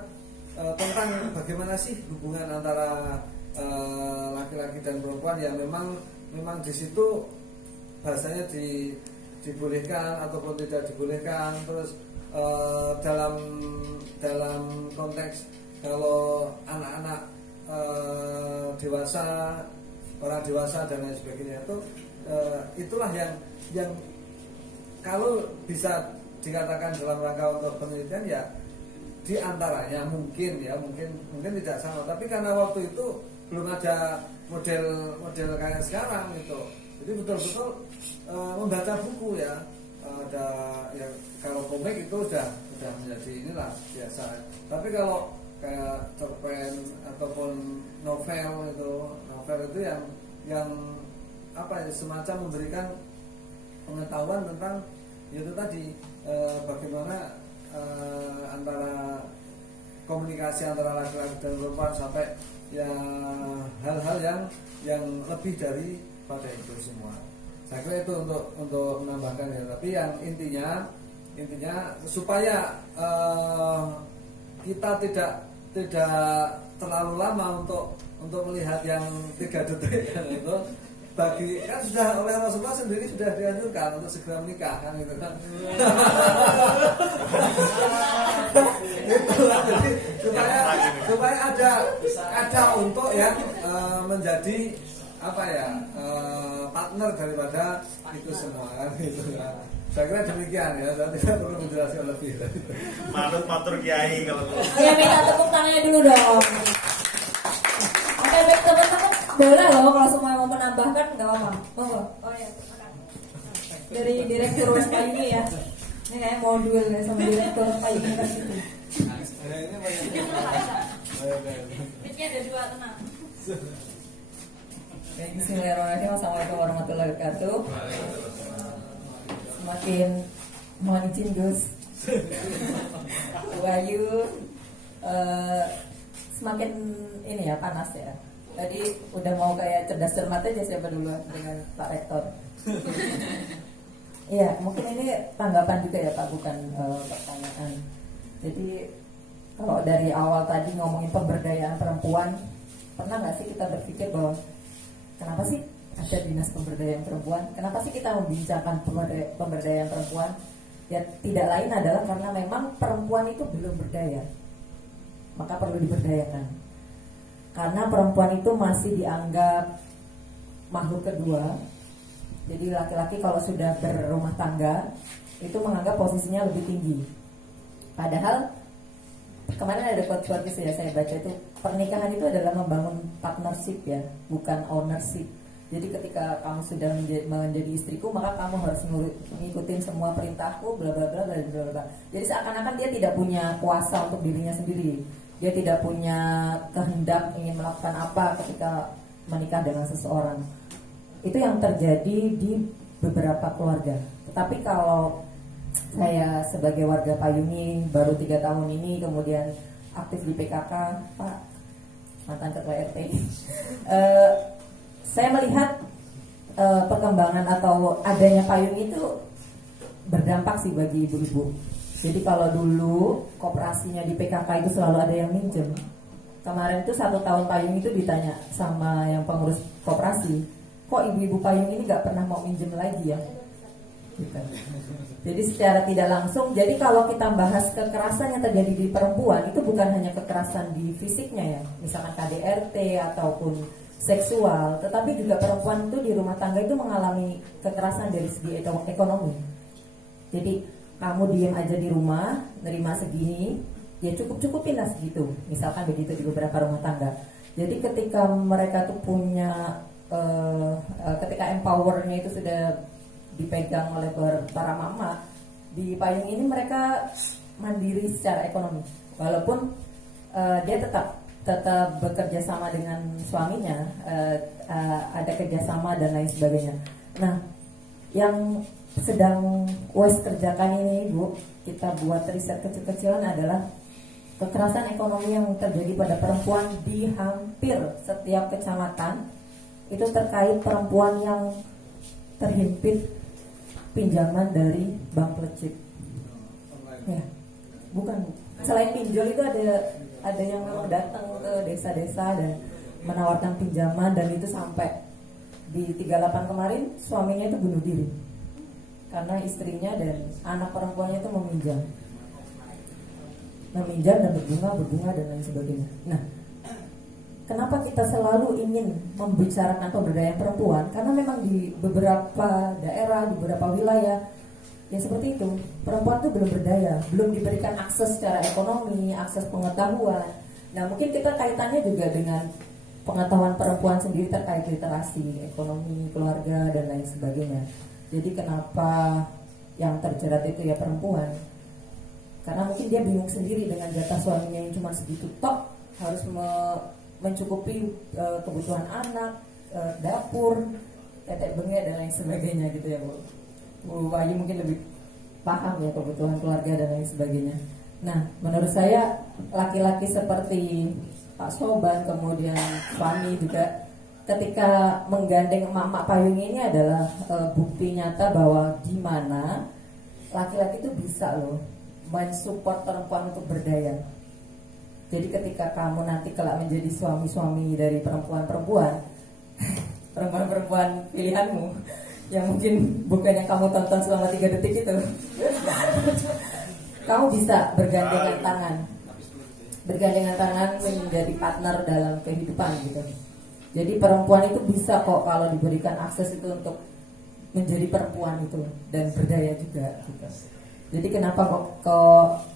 tentang bagaimana sih hubungan antara laki-laki dan perempuan yang memang di situ bahasanya dibolehkan ataupun tidak dibolehkan. Terus dalam konteks kalau anak-anak dewasa, orang dewasa dan lain sebagainya itu itulah yang kalau bisa dikatakan dalam rangka untuk penelitian ya di antaranya mungkin tidak sama, tapi karena waktu itu belum ada model kayak sekarang gitu. Jadi betul-betul membaca buku ya. Ada ya kalau komik itu sudah menjadi inilah biasa. Tapi kalau kayak cerpen ataupun novel itu yang apa ya semacam memberikan pengetahuan tentang itu tadi bagaimana antara komunikasi antara laki-laki dan perempuan sampai ya hal-hal yang lebih dari pada itu semua. Saya kira itu untuk menambahkan ya. Tapi yang intinya supaya kita tidak terlalu lama untuk melihat yang 3 detik kan itu. Bagi kan sudah oleh Rasulullah sendiri sudah dianjurkan untuk segera menikah kan gitu kan. Itulah jadi supaya ada untuk yang menjadi apa ya partner daripada itu semua kan gitu kan. Saya kira demikian ya, saya tidak perlu menjelaskan lebih. Manut matur kiai kalau Ya minta tepuk tangannya dulu dong. Oke baik teman-teman, boleh loh kalau semua mau menambahkan nggak apa-apa. Oh ya, dari direktur Payungi ya. Ini kayak modul ya sama direktur Payungi kan gitu. Mic-nya ada 2, tenang. Bismillahirrahmanirrahim. Assalamualaikum warahmatullahi wabarakatuh. Semakin mohon izin Gus Wahyu, semakin ini ya, panas ya. Tadi udah mau kayak cerdas cermat aja siapa dulu dengan Pak Rektor. Iya, mungkin ini tanggapan juga ya Pak, bukan pertanyaan. Jadi kalau dari awal tadi ngomongin pemberdayaan perempuan, pernah nggak sih kita berpikir bahwa kenapa sih ada dinas pemberdayaan perempuan? Kenapa sih kita membincangkan pemberdayaan perempuan? Ya tidak lain adalah karena memang perempuan itu belum berdaya, maka perlu diberdayakan. Karena perempuan itu masih dianggap makhluk kedua. Jadi laki-laki kalau sudah berumah tangga itu menganggap posisinya lebih tinggi. Padahal kemarin ada quote-quote ya saya baca itu, pernikahan itu adalah membangun partnership ya, bukan ownership. Jadi ketika kamu sudah menjadi istriku, maka kamu harus ngikutin semua perintahku, bla bla bla bla bla bla. Jadi seakan-akan dia tidak punya kuasa untuk dirinya sendiri. Dia tidak punya kehendak ingin melakukan apa ketika menikah dengan seseorang. Itu yang terjadi di beberapa keluarga. Tetapi kalau saya sebagai warga Payungi baru 3 tahun ini, kemudian aktif di PKK, Pak mantan ketua RT, saya melihat perkembangan atau adanya payung itu berdampak sih bagi ibu-ibu. Jadi kalau dulu koperasinya di PKK itu selalu ada yang minjem. Kemarin itu 1 tahun payung itu ditanya sama yang pengurus koperasi, kok ibu-ibu payung ini gak pernah mau minjem lagi ya? Gitu. Jadi secara tidak langsung, jadi kalau kita bahas kekerasan yang terjadi di perempuan, itu bukan hanya kekerasan di fisiknya ya, misalkan KDRT ataupun seksual, tetapi juga perempuan itu di rumah tangga itu mengalami kekerasan dari segi ekonomi. Jadi kamu diem aja di rumah, nerima segini, ya cukup-cukupin lah segitu. Misalkan begitu di beberapa rumah tangga. Jadi ketika mereka tuh punya, ketika empowernya itu sudah dipegang oleh para mama, di payung ini mereka mandiri secara ekonomi. Walaupun dia tetap bekerja sama dengan suaminya, ada kerjasama dan lain sebagainya. Nah, yang sedang Wes kerjakan ini Bu, kita buat riset kecil-kecilan adalah kekerasan ekonomi yang terjadi pada perempuan di hampir setiap kecamatan. Itu terkait perempuan yang terhimpit pinjaman dari bank plecik. Ya, bukan. Selain pinjol itu ada yang memang datang ke desa-desa dan menawarkan pinjaman, dan itu sampai di 38 kemarin suaminya itu bunuh diri karena istrinya dan anak perempuannya itu meminjam dan berbunga dan lain sebagainya. Nah, kenapa kita selalu ingin membicarakan pemberdayaan perempuan? Karena memang di beberapa daerah, di beberapa wilayah ya seperti itu, perempuan itu belum berdaya, belum diberikan akses secara ekonomi, akses pengetahuan. Nah, mungkin kita kaitannya juga dengan pengetahuan perempuan sendiri terkait literasi, ekonomi, keluarga dan lain sebagainya. Jadi kenapa yang terjerat itu ya perempuan? Karena mungkin dia bingung sendiri dengan jatah suaminya yang cuma segitu tok, harus mencukupi kebutuhan anak, dapur, tetek bengek dan lain sebagainya gitu ya Bu. Bu Bayu mungkin lebih paham ya kebutuhan keluarga dan lain sebagainya. Nah, menurut saya laki-laki seperti Pak Soban, kemudian suami juga, ketika menggandeng emak-emak payung ini adalah bukti nyata bahwa gimana laki-laki itu bisa loh mensupport perempuan untuk berdaya. Jadi ketika kamu nanti kelak menjadi suami-suami dari perempuan-perempuan perempuan-perempuan pilihanmu yang mungkin bukan yang kamu tonton selama 3 detik itu, kamu bisa bergandengan tangan menjadi partner dalam kehidupan gitu. Jadi perempuan itu bisa kok kalau diberikan akses itu untuk menjadi perempuan itu dan berdaya juga gitu. Jadi kenapa kok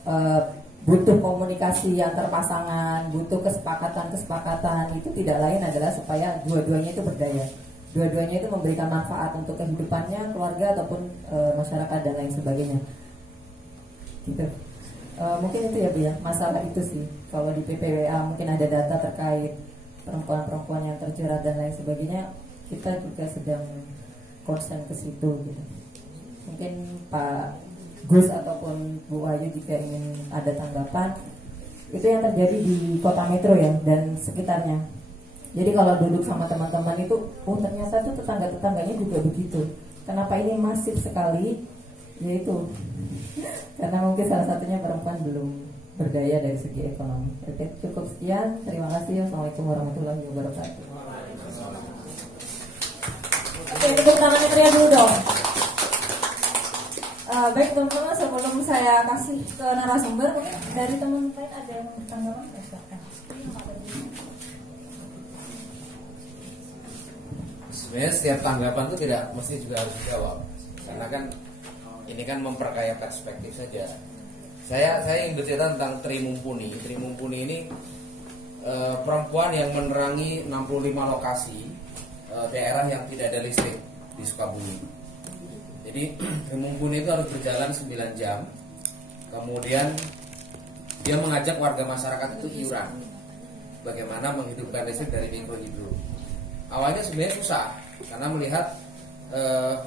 butuh komunikasi antar pasangan, butuh kesepakatan itu tidak lain adalah supaya dua-duanya itu berdaya. Dua-duanya itu memberikan manfaat untuk kehidupannya, keluarga ataupun masyarakat dan lain sebagainya. Gitu. Mungkin itu ya Bu ya, masalah itu sih. Kalau di PPWA mungkin ada data terkait perempuan-perempuan yang terjerat dan lain sebagainya, kita juga sedang concern ke situ gitu. Mungkin Pak Gus ataupun Bu Ayu jika ingin ada tanggapan, Itu yang terjadi di kota metro ya dan sekitarnya. Jadi kalau duduk sama teman-teman itu, oh ternyata tuh tetangga-tetangganya juga begitu. Kenapa ini masif sekali? Yaitu karena mungkin salah satunya perempuan belum berdaya dari segi ekonomi. Oke, cukup sekian. Terima kasih. Wassalamualaikum warahmatullahi wabarakatuh. Oke, tepuk tangannya Tria dulu dong. Baik teman-teman, sebelum saya kasih ke narasumber, dari teman lain ada yang bertanggapan? Sebenarnya setiap tanggapan itu tidak mesti juga harus dijawab, karena kan ini kan memperkaya perspektif saja. Saya ingin bercerita tentang Tri Mumpuni. Tri Mumpuni ini perempuan yang menerangi 65 lokasi daerah yang tidak ada listrik di Sukabumi. Jadi Tri Mumpuni itu harus berjalan 9 jam. Kemudian dia mengajak warga masyarakat itu iuran bagaimana menghidupkan listrik dari mikrohidro. Awalnya sebenarnya susah karena melihat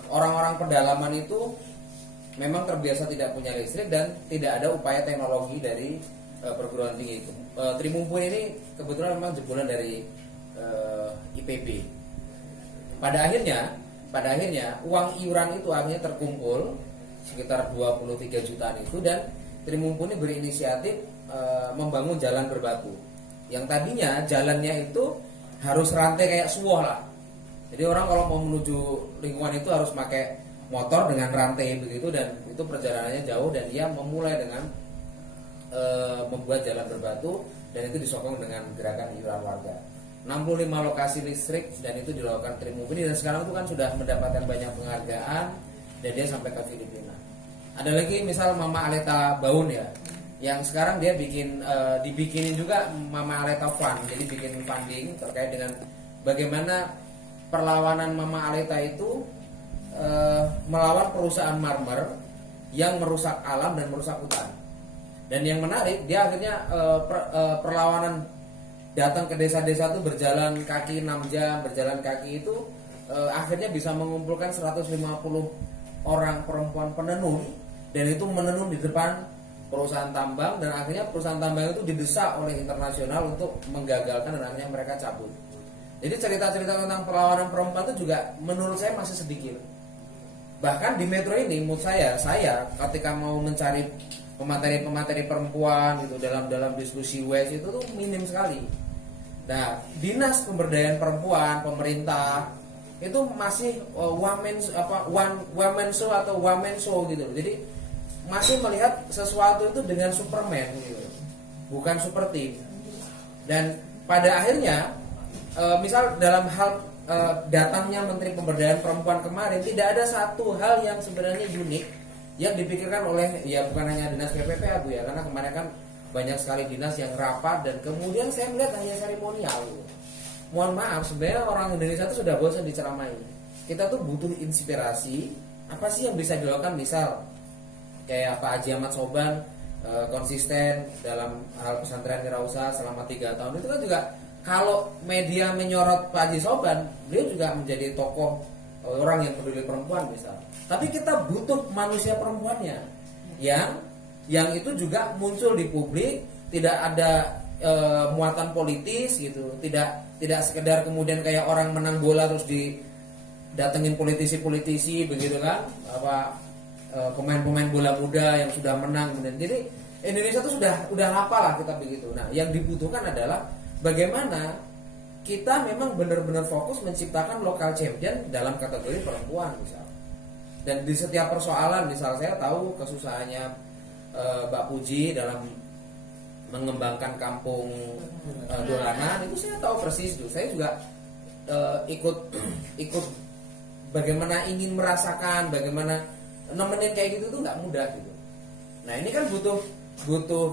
orang-orang pedalaman itu memang terbiasa tidak punya listrik dan tidak ada upaya teknologi dari perguruan tinggi. Tri Mumpuni ini kebetulan memang jebolan dari IPB. Pada akhirnya uang iuran itu akhirnya terkumpul sekitar 23 jutaan itu, dan Tri Mumpuni berinisiatif membangun jalan berbatu. Yang tadinya jalannya itu harus rantai kayak suwoh lah. Jadi orang kalau mau menuju lingkungan itu harus pakai motor dengan rantai begitu, dan itu perjalanannya jauh, dan dia memulai dengan membuat jalan berbatu, dan itu disokong dengan gerakan iuran warga. 65 lokasi listrik dan itu dilakukan Tri Mumpuni, dan sekarang itu kan sudah mendapatkan banyak penghargaan dan dia sampai ke Filipina. Ada lagi misal Mama Aleta Baun ya, yang sekarang dia dibikinin juga Mama Aleta Fund, jadi bikin funding terkait dengan bagaimana perlawanan Mama Aleta itu melawan perusahaan marmer yang merusak alam dan merusak hutan. Dan yang menarik, dia akhirnya perlawanan datang ke desa-desa itu berjalan kaki 6 jam, berjalan kaki itu akhirnya bisa mengumpulkan 150 orang perempuan penenun, dan itu menenun di depan perusahaan tambang, dan akhirnya perusahaan tambang itu didesak oleh internasional untuk menggagalkan, dan akhirnya mereka cabut. Jadi cerita-cerita tentang perlawanan perempuan itu juga menurut saya masih sedikit. Bahkan di metro ini, menurut saya ketika mau mencari pemateri perempuan gitu dalam diskusi WES itu tuh minim sekali. Nah, dinas pemberdayaan perempuan, pemerintah itu masih one woman show atau woman show gitu. Jadi masih melihat sesuatu itu dengan Superman gitu, bukan super team. Dan pada akhirnya misal dalam hal datangnya Menteri Pemberdayaan Perempuan kemarin, tidak ada satu hal yang sebenarnya unik yang dipikirkan oleh, ya bukan hanya dinas PPPA Bu ya, karena kemarin kan banyak sekali dinas yang rapat dan kemudian saya melihat hanya seremonial. Mohon maaf, sebenarnya orang Indonesia itu sudah bosan diceramai. Kita tuh butuh inspirasi. Apa sih yang bisa dilakukan? Misal kayak Pak Haji Ahmad Soban konsisten dalam hal pesantren wirausaha selama 3 tahun. Itu kan juga kalau media menyorot Pak Haji Soban, beliau juga menjadi tokoh orang yang peduli perempuan misal. Tapi kita butuh manusia perempuannya yang itu juga muncul di publik, tidak ada muatan politis gitu, tidak sekedar kemudian kayak orang menang bola terus didatengin politisi begitu kan, pemain-pemain bola muda yang sudah menang kemudian. Jadi Indonesia itu udah hafal lah kita begitu. Nah, yang dibutuhkan adalah bagaimana kita memang benar-benar fokus menciptakan lokal champion dalam kategori perempuan misal. Dan di setiap persoalan, misal saya tahu kesusahannya Mbak Puji dalam mengembangkan kampung dolanan, itu saya tahu persis tuh. Saya juga ikut bagaimana ingin merasakan, bagaimana nemenin kayak gitu tuh nggak mudah gitu. Nah ini kan butuh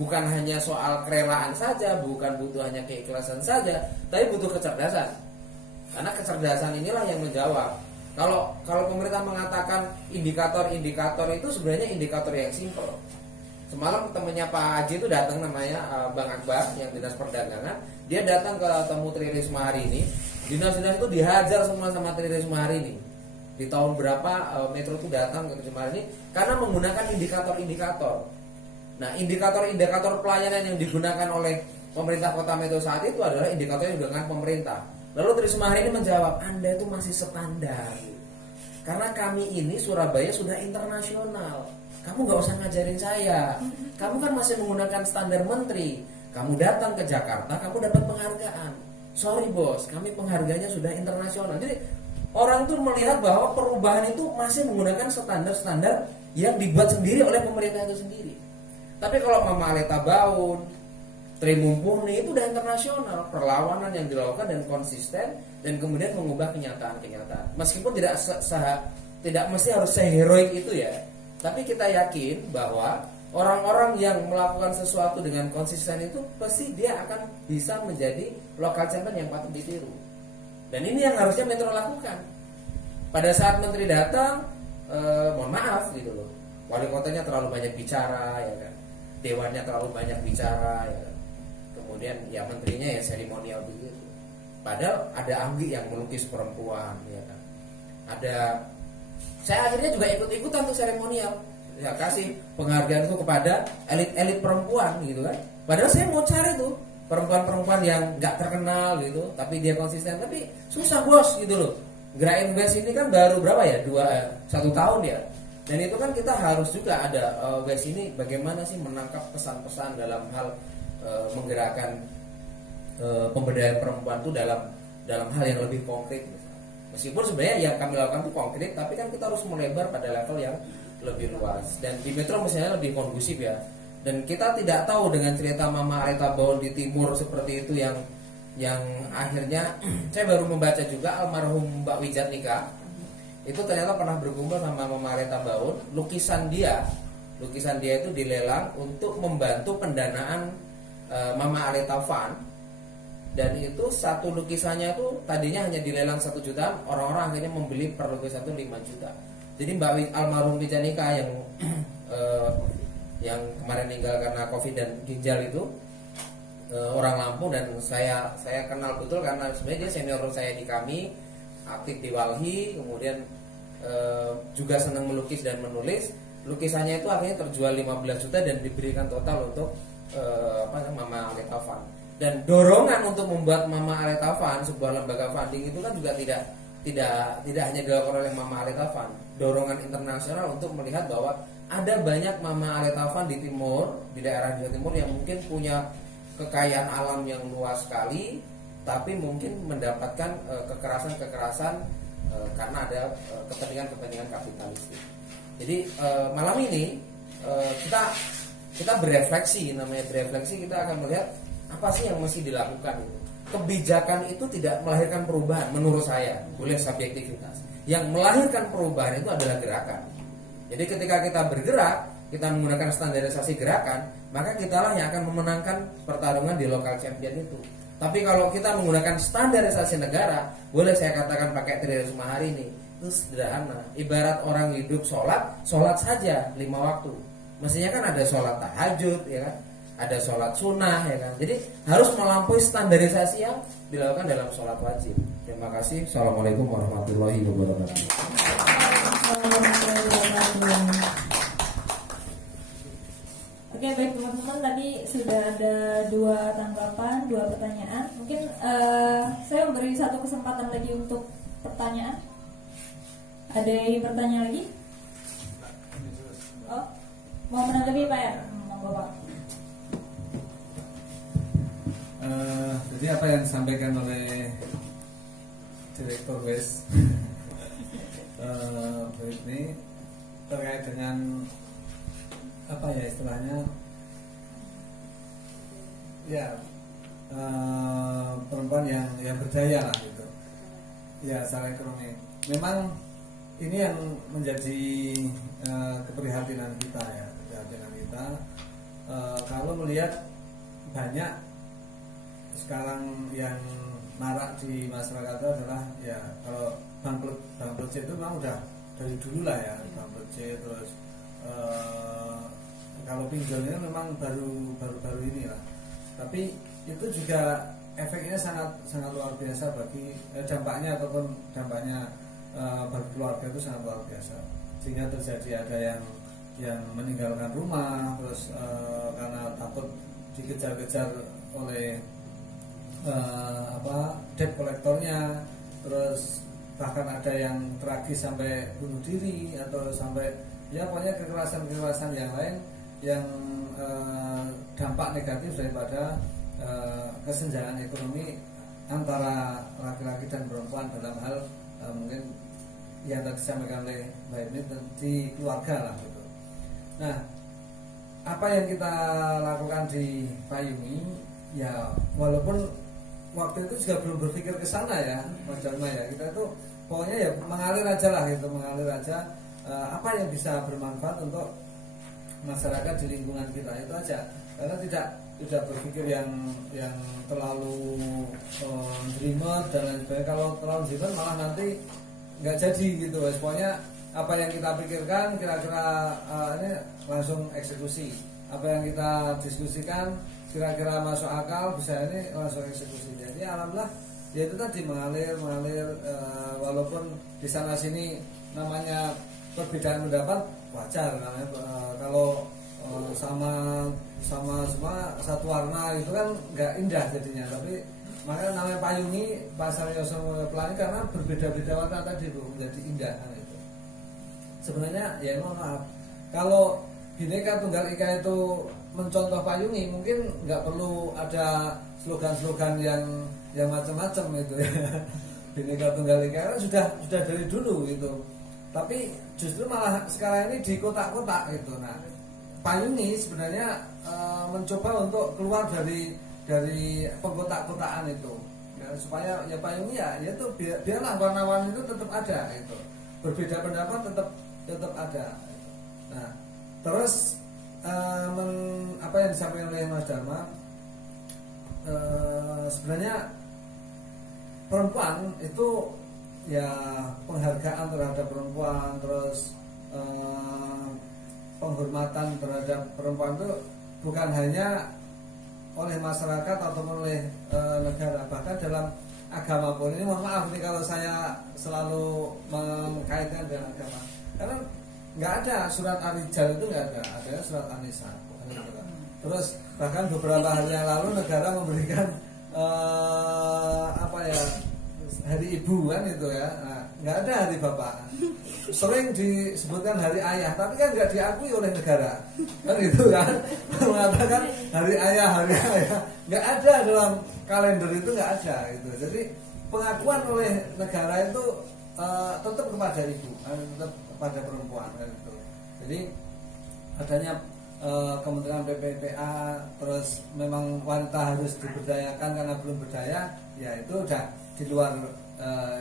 bukan hanya soal kerelaan saja, bukan butuh hanya keikhlasan saja, tapi butuh kecerdasan. Karena kecerdasan inilah yang menjawab. Kalau pemerintah mengatakan indikator itu sebenarnya indikator yang simpel. Semalam temannya Pak Haji itu datang, namanya Bang Akbar yang dinas perdagangan, dia datang ke temu Tri Risma hari ini. Dinas-dinas itu dihajar semua sama Tri Risma hari ini. Di tahun berapa Metro itu datang ke Tri Risma hari ini karena menggunakan indikator-indikator. Nah, indikator-indikator pelayanan yang digunakan oleh pemerintah Kota Metro saat itu adalah indikator yang digunakan pemerintah. Lalu Trisma hari ini menjawab, Anda itu masih standar. Karena kami ini Surabaya sudah internasional. Kamu gak usah ngajarin saya. Kamu kan masih menggunakan standar menteri. Kamu datang ke Jakarta, kamu dapat penghargaan. Sorry bos, kami penghargaannya sudah internasional. Jadi orang tuh melihat bahwa perubahan itu masih menggunakan standar-standar yang dibuat sendiri oleh pemerintah itu sendiri. Tapi kalau Mama Ale Tabaun, Tri Mumpuni itu udah internasional, perlawanan yang dilakukan dan konsisten dan kemudian mengubah kenyataan-kenyataan. Meskipun tidak mesti harus seheroik itu ya. Tapi kita yakin bahwa orang-orang yang melakukan sesuatu dengan konsisten itu pasti dia akan bisa menjadi local champion yang patut ditiru. Dan ini yang harusnya Metro lakukan. Pada saat menteri datang, mohon maaf gitu loh, wali kotanya terlalu banyak bicara, ya kan, dewannya terlalu banyak bicara, ya kan. Kemudian ya menterinya ya seremonial begitu. Padahal ada Anggi yang melukis perempuan, ya kan. Saya akhirnya juga ikut-ikutan tuh seremonial. Ya kasih penghargaan itu kepada elit-elit perempuan gitu kan. Padahal saya mau cari tuh perempuan-perempuan yang nggak terkenal gitu, tapi dia konsisten. Tapi susah bos gitu loh. Gerak West ini kan baru berapa ya? 1 tahun ya. Dan itu kan kita harus juga ada West ini bagaimana sih menangkap pesan-pesan dalam hal menggerakkan pemberdayaan perempuan itu dalam hal yang lebih konkret. Meskipun sebenarnya yang kami lakukan itu konkret, tapi kan kita harus melebar pada level yang lebih luas. Dan di Metro misalnya lebih kondusif ya. Dan kita tidak tahu dengan cerita Mama Ale Tabaun di timur seperti itu yang akhirnya saya baru membaca juga almarhum Mbak Wijat Nika. Itu ternyata pernah berkumpul sama Mama Ale Tabaun. Lukisan dia itu dilelang untuk membantu pendanaan Mama Ale Taufan. Dan itu satu lukisannya itu tadinya hanya dilelang 1 juta, orang-orang akhirnya membeli per lukisan itu 5 juta. Jadi Mbak almarhum Wijat Nika yang kemarin meninggal karena COVID dan ginjal itu orang Lampung, dan saya kenal betul karena sebenarnya dia senior saya di kami, aktif di Walhi, kemudian juga senang melukis dan menulis. Lukisannya itu akhirnya terjual 15 juta dan diberikan total untuk Mama Ale Taufan. Dan dorongan untuk membuat Mama Ale Taufan sebuah lembaga funding itu kan juga tidak hanya dilakukan oleh Mama Ale Taufan. Dorongan internasional untuk melihat bahwa ada banyak Mama Ale Taufan di timur, di daerah Jawa Timur yang mungkin punya kekayaan alam yang luas sekali, tapi mungkin mendapatkan kekerasan-kekerasan karena ada kepentingan kapitalistik. Jadi malam ini kita berefleksi, namanya berefleksi, kita akan melihat apa sih yang mesti dilakukan itu. Kebijakan itu tidak melahirkan perubahan menurut saya, boleh subjektivitas. Yang melahirkan perubahan itu adalah gerakan. Jadi ketika kita bergerak, kita menggunakan standarisasi gerakan, maka kitalah yang akan memenangkan pertarungan di local champion itu. Tapi kalau kita menggunakan standarisasi negara, boleh saya katakan pakai Tri Risma hari ini, itu sederhana. Ibarat orang hidup sholat saja 5 waktu. Mestinya kan ada sholat tahajud, ya kan? Ada sholat sunnah, ya kan? Jadi harus melampaui standarisasi yang dilakukan dalam sholat wajib. Terima kasih. Assalamualaikum warahmatullahi wabarakatuh. Oke, baik teman-teman, tadi sudah ada 2 tanggapan, 2 pertanyaan. Mungkin saya memberi 1 kesempatan lagi untuk pertanyaan. Ada yang bertanya lagi? Oh, mau menanggapi Pak ya? Monggo Pak. Jadi apa yang disampaikan oleh Direktur West ini terkait dengan apa ya istilahnya ya perempuan yang berjaya lah gitu ya secara ekonomi. Memang ini yang menjadi keprihatinan kita ya, kalau melihat banyak sekarang yang marak di masyarakat itu adalah ya kalau bangkrut C itu memang udah dari dulu lah ya, bangkrut C, terus kalau pinjolnya memang baru ini lah. Tapi itu juga efeknya sangat luar biasa bagi dampaknya bagi keluarga itu sangat luar biasa, sehingga terjadi ada yang yang meninggalkan rumah, terus karena takut dikejar-kejar oleh debt kolektornya, terus bahkan ada yang tragis sampai bunuh diri atau sampai ya pokoknya kekerasan yang lain yang dampak negatif daripada kesenjangan ekonomi antara laki-laki dan perempuan dalam hal mungkin yang tadi disampaikan oleh Mbak Ibni di keluarga lah gitu. Nah, apa yang kita lakukan di Payumi ya walaupun waktu itu juga belum berpikir ke sana ya Mas Dharma ya, kita itu pokoknya ya mengalir aja lah gitu, mengalir aja apa yang bisa bermanfaat untuk masyarakat di lingkungan kita itu aja, karena tidak berpikir yang terlalu dreamer dan lain sebagainya. Kalau terlalu dreamer malah nanti nggak jadi gitu. Pokoknya apa yang kita pikirkan kira-kira ini langsung eksekusi, apa yang kita diskusikan kira-kira masuk akal bisa ini langsung eksekusi. Jadi alhamdulillah ya itu tadi mengalir walaupun di sana sini namanya perbedaan pendapat wajar namanya, kalau sama semua satu warna itu kan nggak indah jadinya. Tapi makanya namanya Payungi Pasar Yosomo Pelangi karena berbeda-beda warna tadi Bu menjadi indah kan itu. Sebenarnya ya mohon maaf kalau Bhinneka Tunggal Ika itu mencontoh Payungi mungkin nggak perlu ada slogan-slogan yang macam-macam itu ya. Bhinneka Tunggal Ika kan sudah dari dulu gitu. Tapi justru malah sekarang ini di kotak-kotak gitu. Nah, Payungi sebenarnya mencoba untuk keluar dari pengkotak-kotakan itu ya, supaya ya Payungi ya itu biarlah warna-warni itu tetap ada itu, berbeda pendapat tetap ada. Nah terus apa yang disampaikan oleh Mas Dharma, sebenarnya perempuan itu ya penghargaan terhadap perempuan, terus penghormatan terhadap perempuan itu bukan hanya oleh masyarakat ataupun oleh negara, bahkan dalam agama pun. Ini mohon maaf nih kalau saya selalu mengkaitkan dengan agama, karena nggak ada surat Ar-Rijal itu nggak ada, adanya surat An-Nisa. Terus bahkan beberapa hari yang lalu negara memberikan hari ibu kan itu ya. Nah, nggak ada hari bapak. Sering disebutkan hari ayah, tapi kan nggak diakui oleh negara, kan gitu kan? Mengatakan hari ayah, nggak ada dalam kalender itu, nggak ada gitu. Jadi pengakuan oleh negara itu tetap kepada ibu, tetap kepada perempuan kan gitu. Jadi adanya Kementerian PPPA, terus memang wanita harus diberdayakan karena belum berdaya, ya itu udah di luar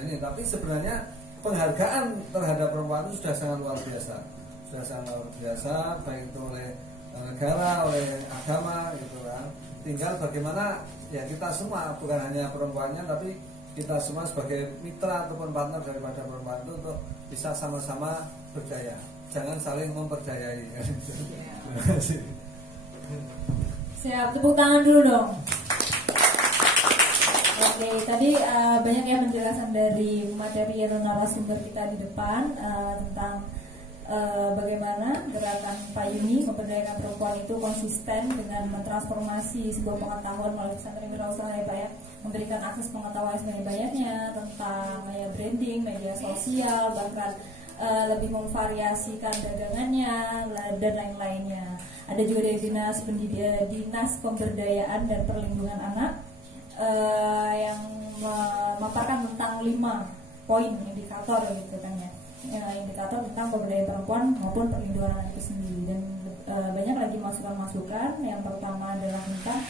ini. Tapi sebenarnya penghargaan terhadap perempuan itu sudah sangat luar biasa, baik itu oleh negara, oleh agama gitu kan. Tinggal bagaimana ya kita semua, bukan hanya perempuannya, tapi kita semua sebagai mitra ataupun partner daripada perempuan itu untuk bisa sama-sama berdaya, jangan saling memperdayai. Terima kasih. Siap, tepuk tangan dulu dong. Oke, tadi banyak ya penjelasan dari materi narasumber kita di depan tentang bagaimana gerakan Payungi memberdayakan perempuan itu konsisten dengan mentransformasi sebuah pengetahuan melalui pesantren wirausaha ya Pak ya, memberikan akses pengetahuan sebanyak-banyaknya tentang ya branding, media sosial, bahkan lebih memvariasikan dagangannya dan lain-lainnya. Ada juga dari Dinas Pemberdayaan dan Perlindungan Anak yang memaparkan tentang 5 poin indikator gitu kan ya, indikator tentang pemberdayaan perempuan maupun perlindungan anak itu sendiri. Dan banyak lagi masukan-masukan. Yang pertama adalah tentang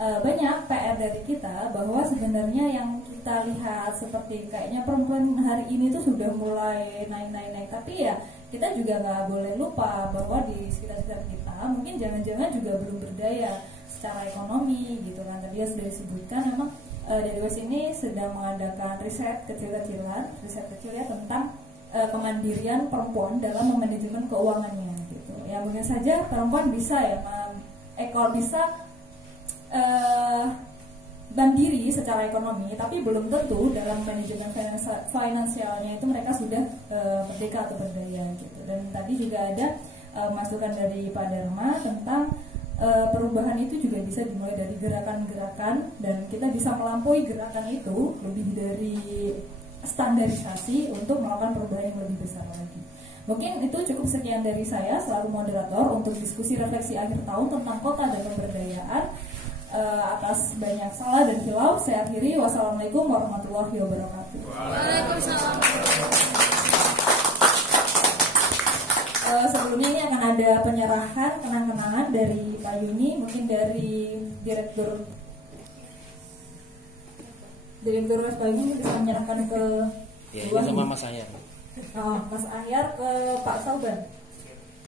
banyak PR dari kita, bahwa sebenarnya yang kita lihat seperti kayaknya perempuan hari ini tuh sudah mulai naik, tapi ya kita juga nggak boleh lupa bahwa di sekitar kita mungkin jangan-jangan juga belum berdaya secara ekonomi gitu kan. Tadi sudah disebutkan memang dari WES ini sedang mengadakan riset kecil ya tentang kemandirian perempuan dalam memanajemen keuangannya gitu. Ya mungkin saja perempuan bisa ya bisa mandiri secara ekonomi, tapi belum tentu dalam manajemen finansialnya itu mereka sudah merdeka atau berdaya gitu. Dan tadi juga ada masukan dari Pak Dharma tentang perubahan itu juga bisa dimulai dari gerakan-gerakan, dan kita bisa melampaui gerakan itu lebih dari standarisasi untuk melakukan perubahan yang lebih besar lagi. Mungkin itu cukup sekian dari saya selaku moderator untuk diskusi refleksi akhir tahun tentang kota dan pemberdayaan. Atas banyak salah dan hilau saya akhiri. Wassalamualaikum warahmatullahi wabarakatuh. Waalaikumsalam. Sebelumnya ini akan ada penyerahan kenang-kenangan dari Pak Yuni, mungkin dari Direktur Pak Yuni bisa menyerahkan ke Ya, ini sama Mas Ahyar. Mas Ahyar ke Pak Sauban.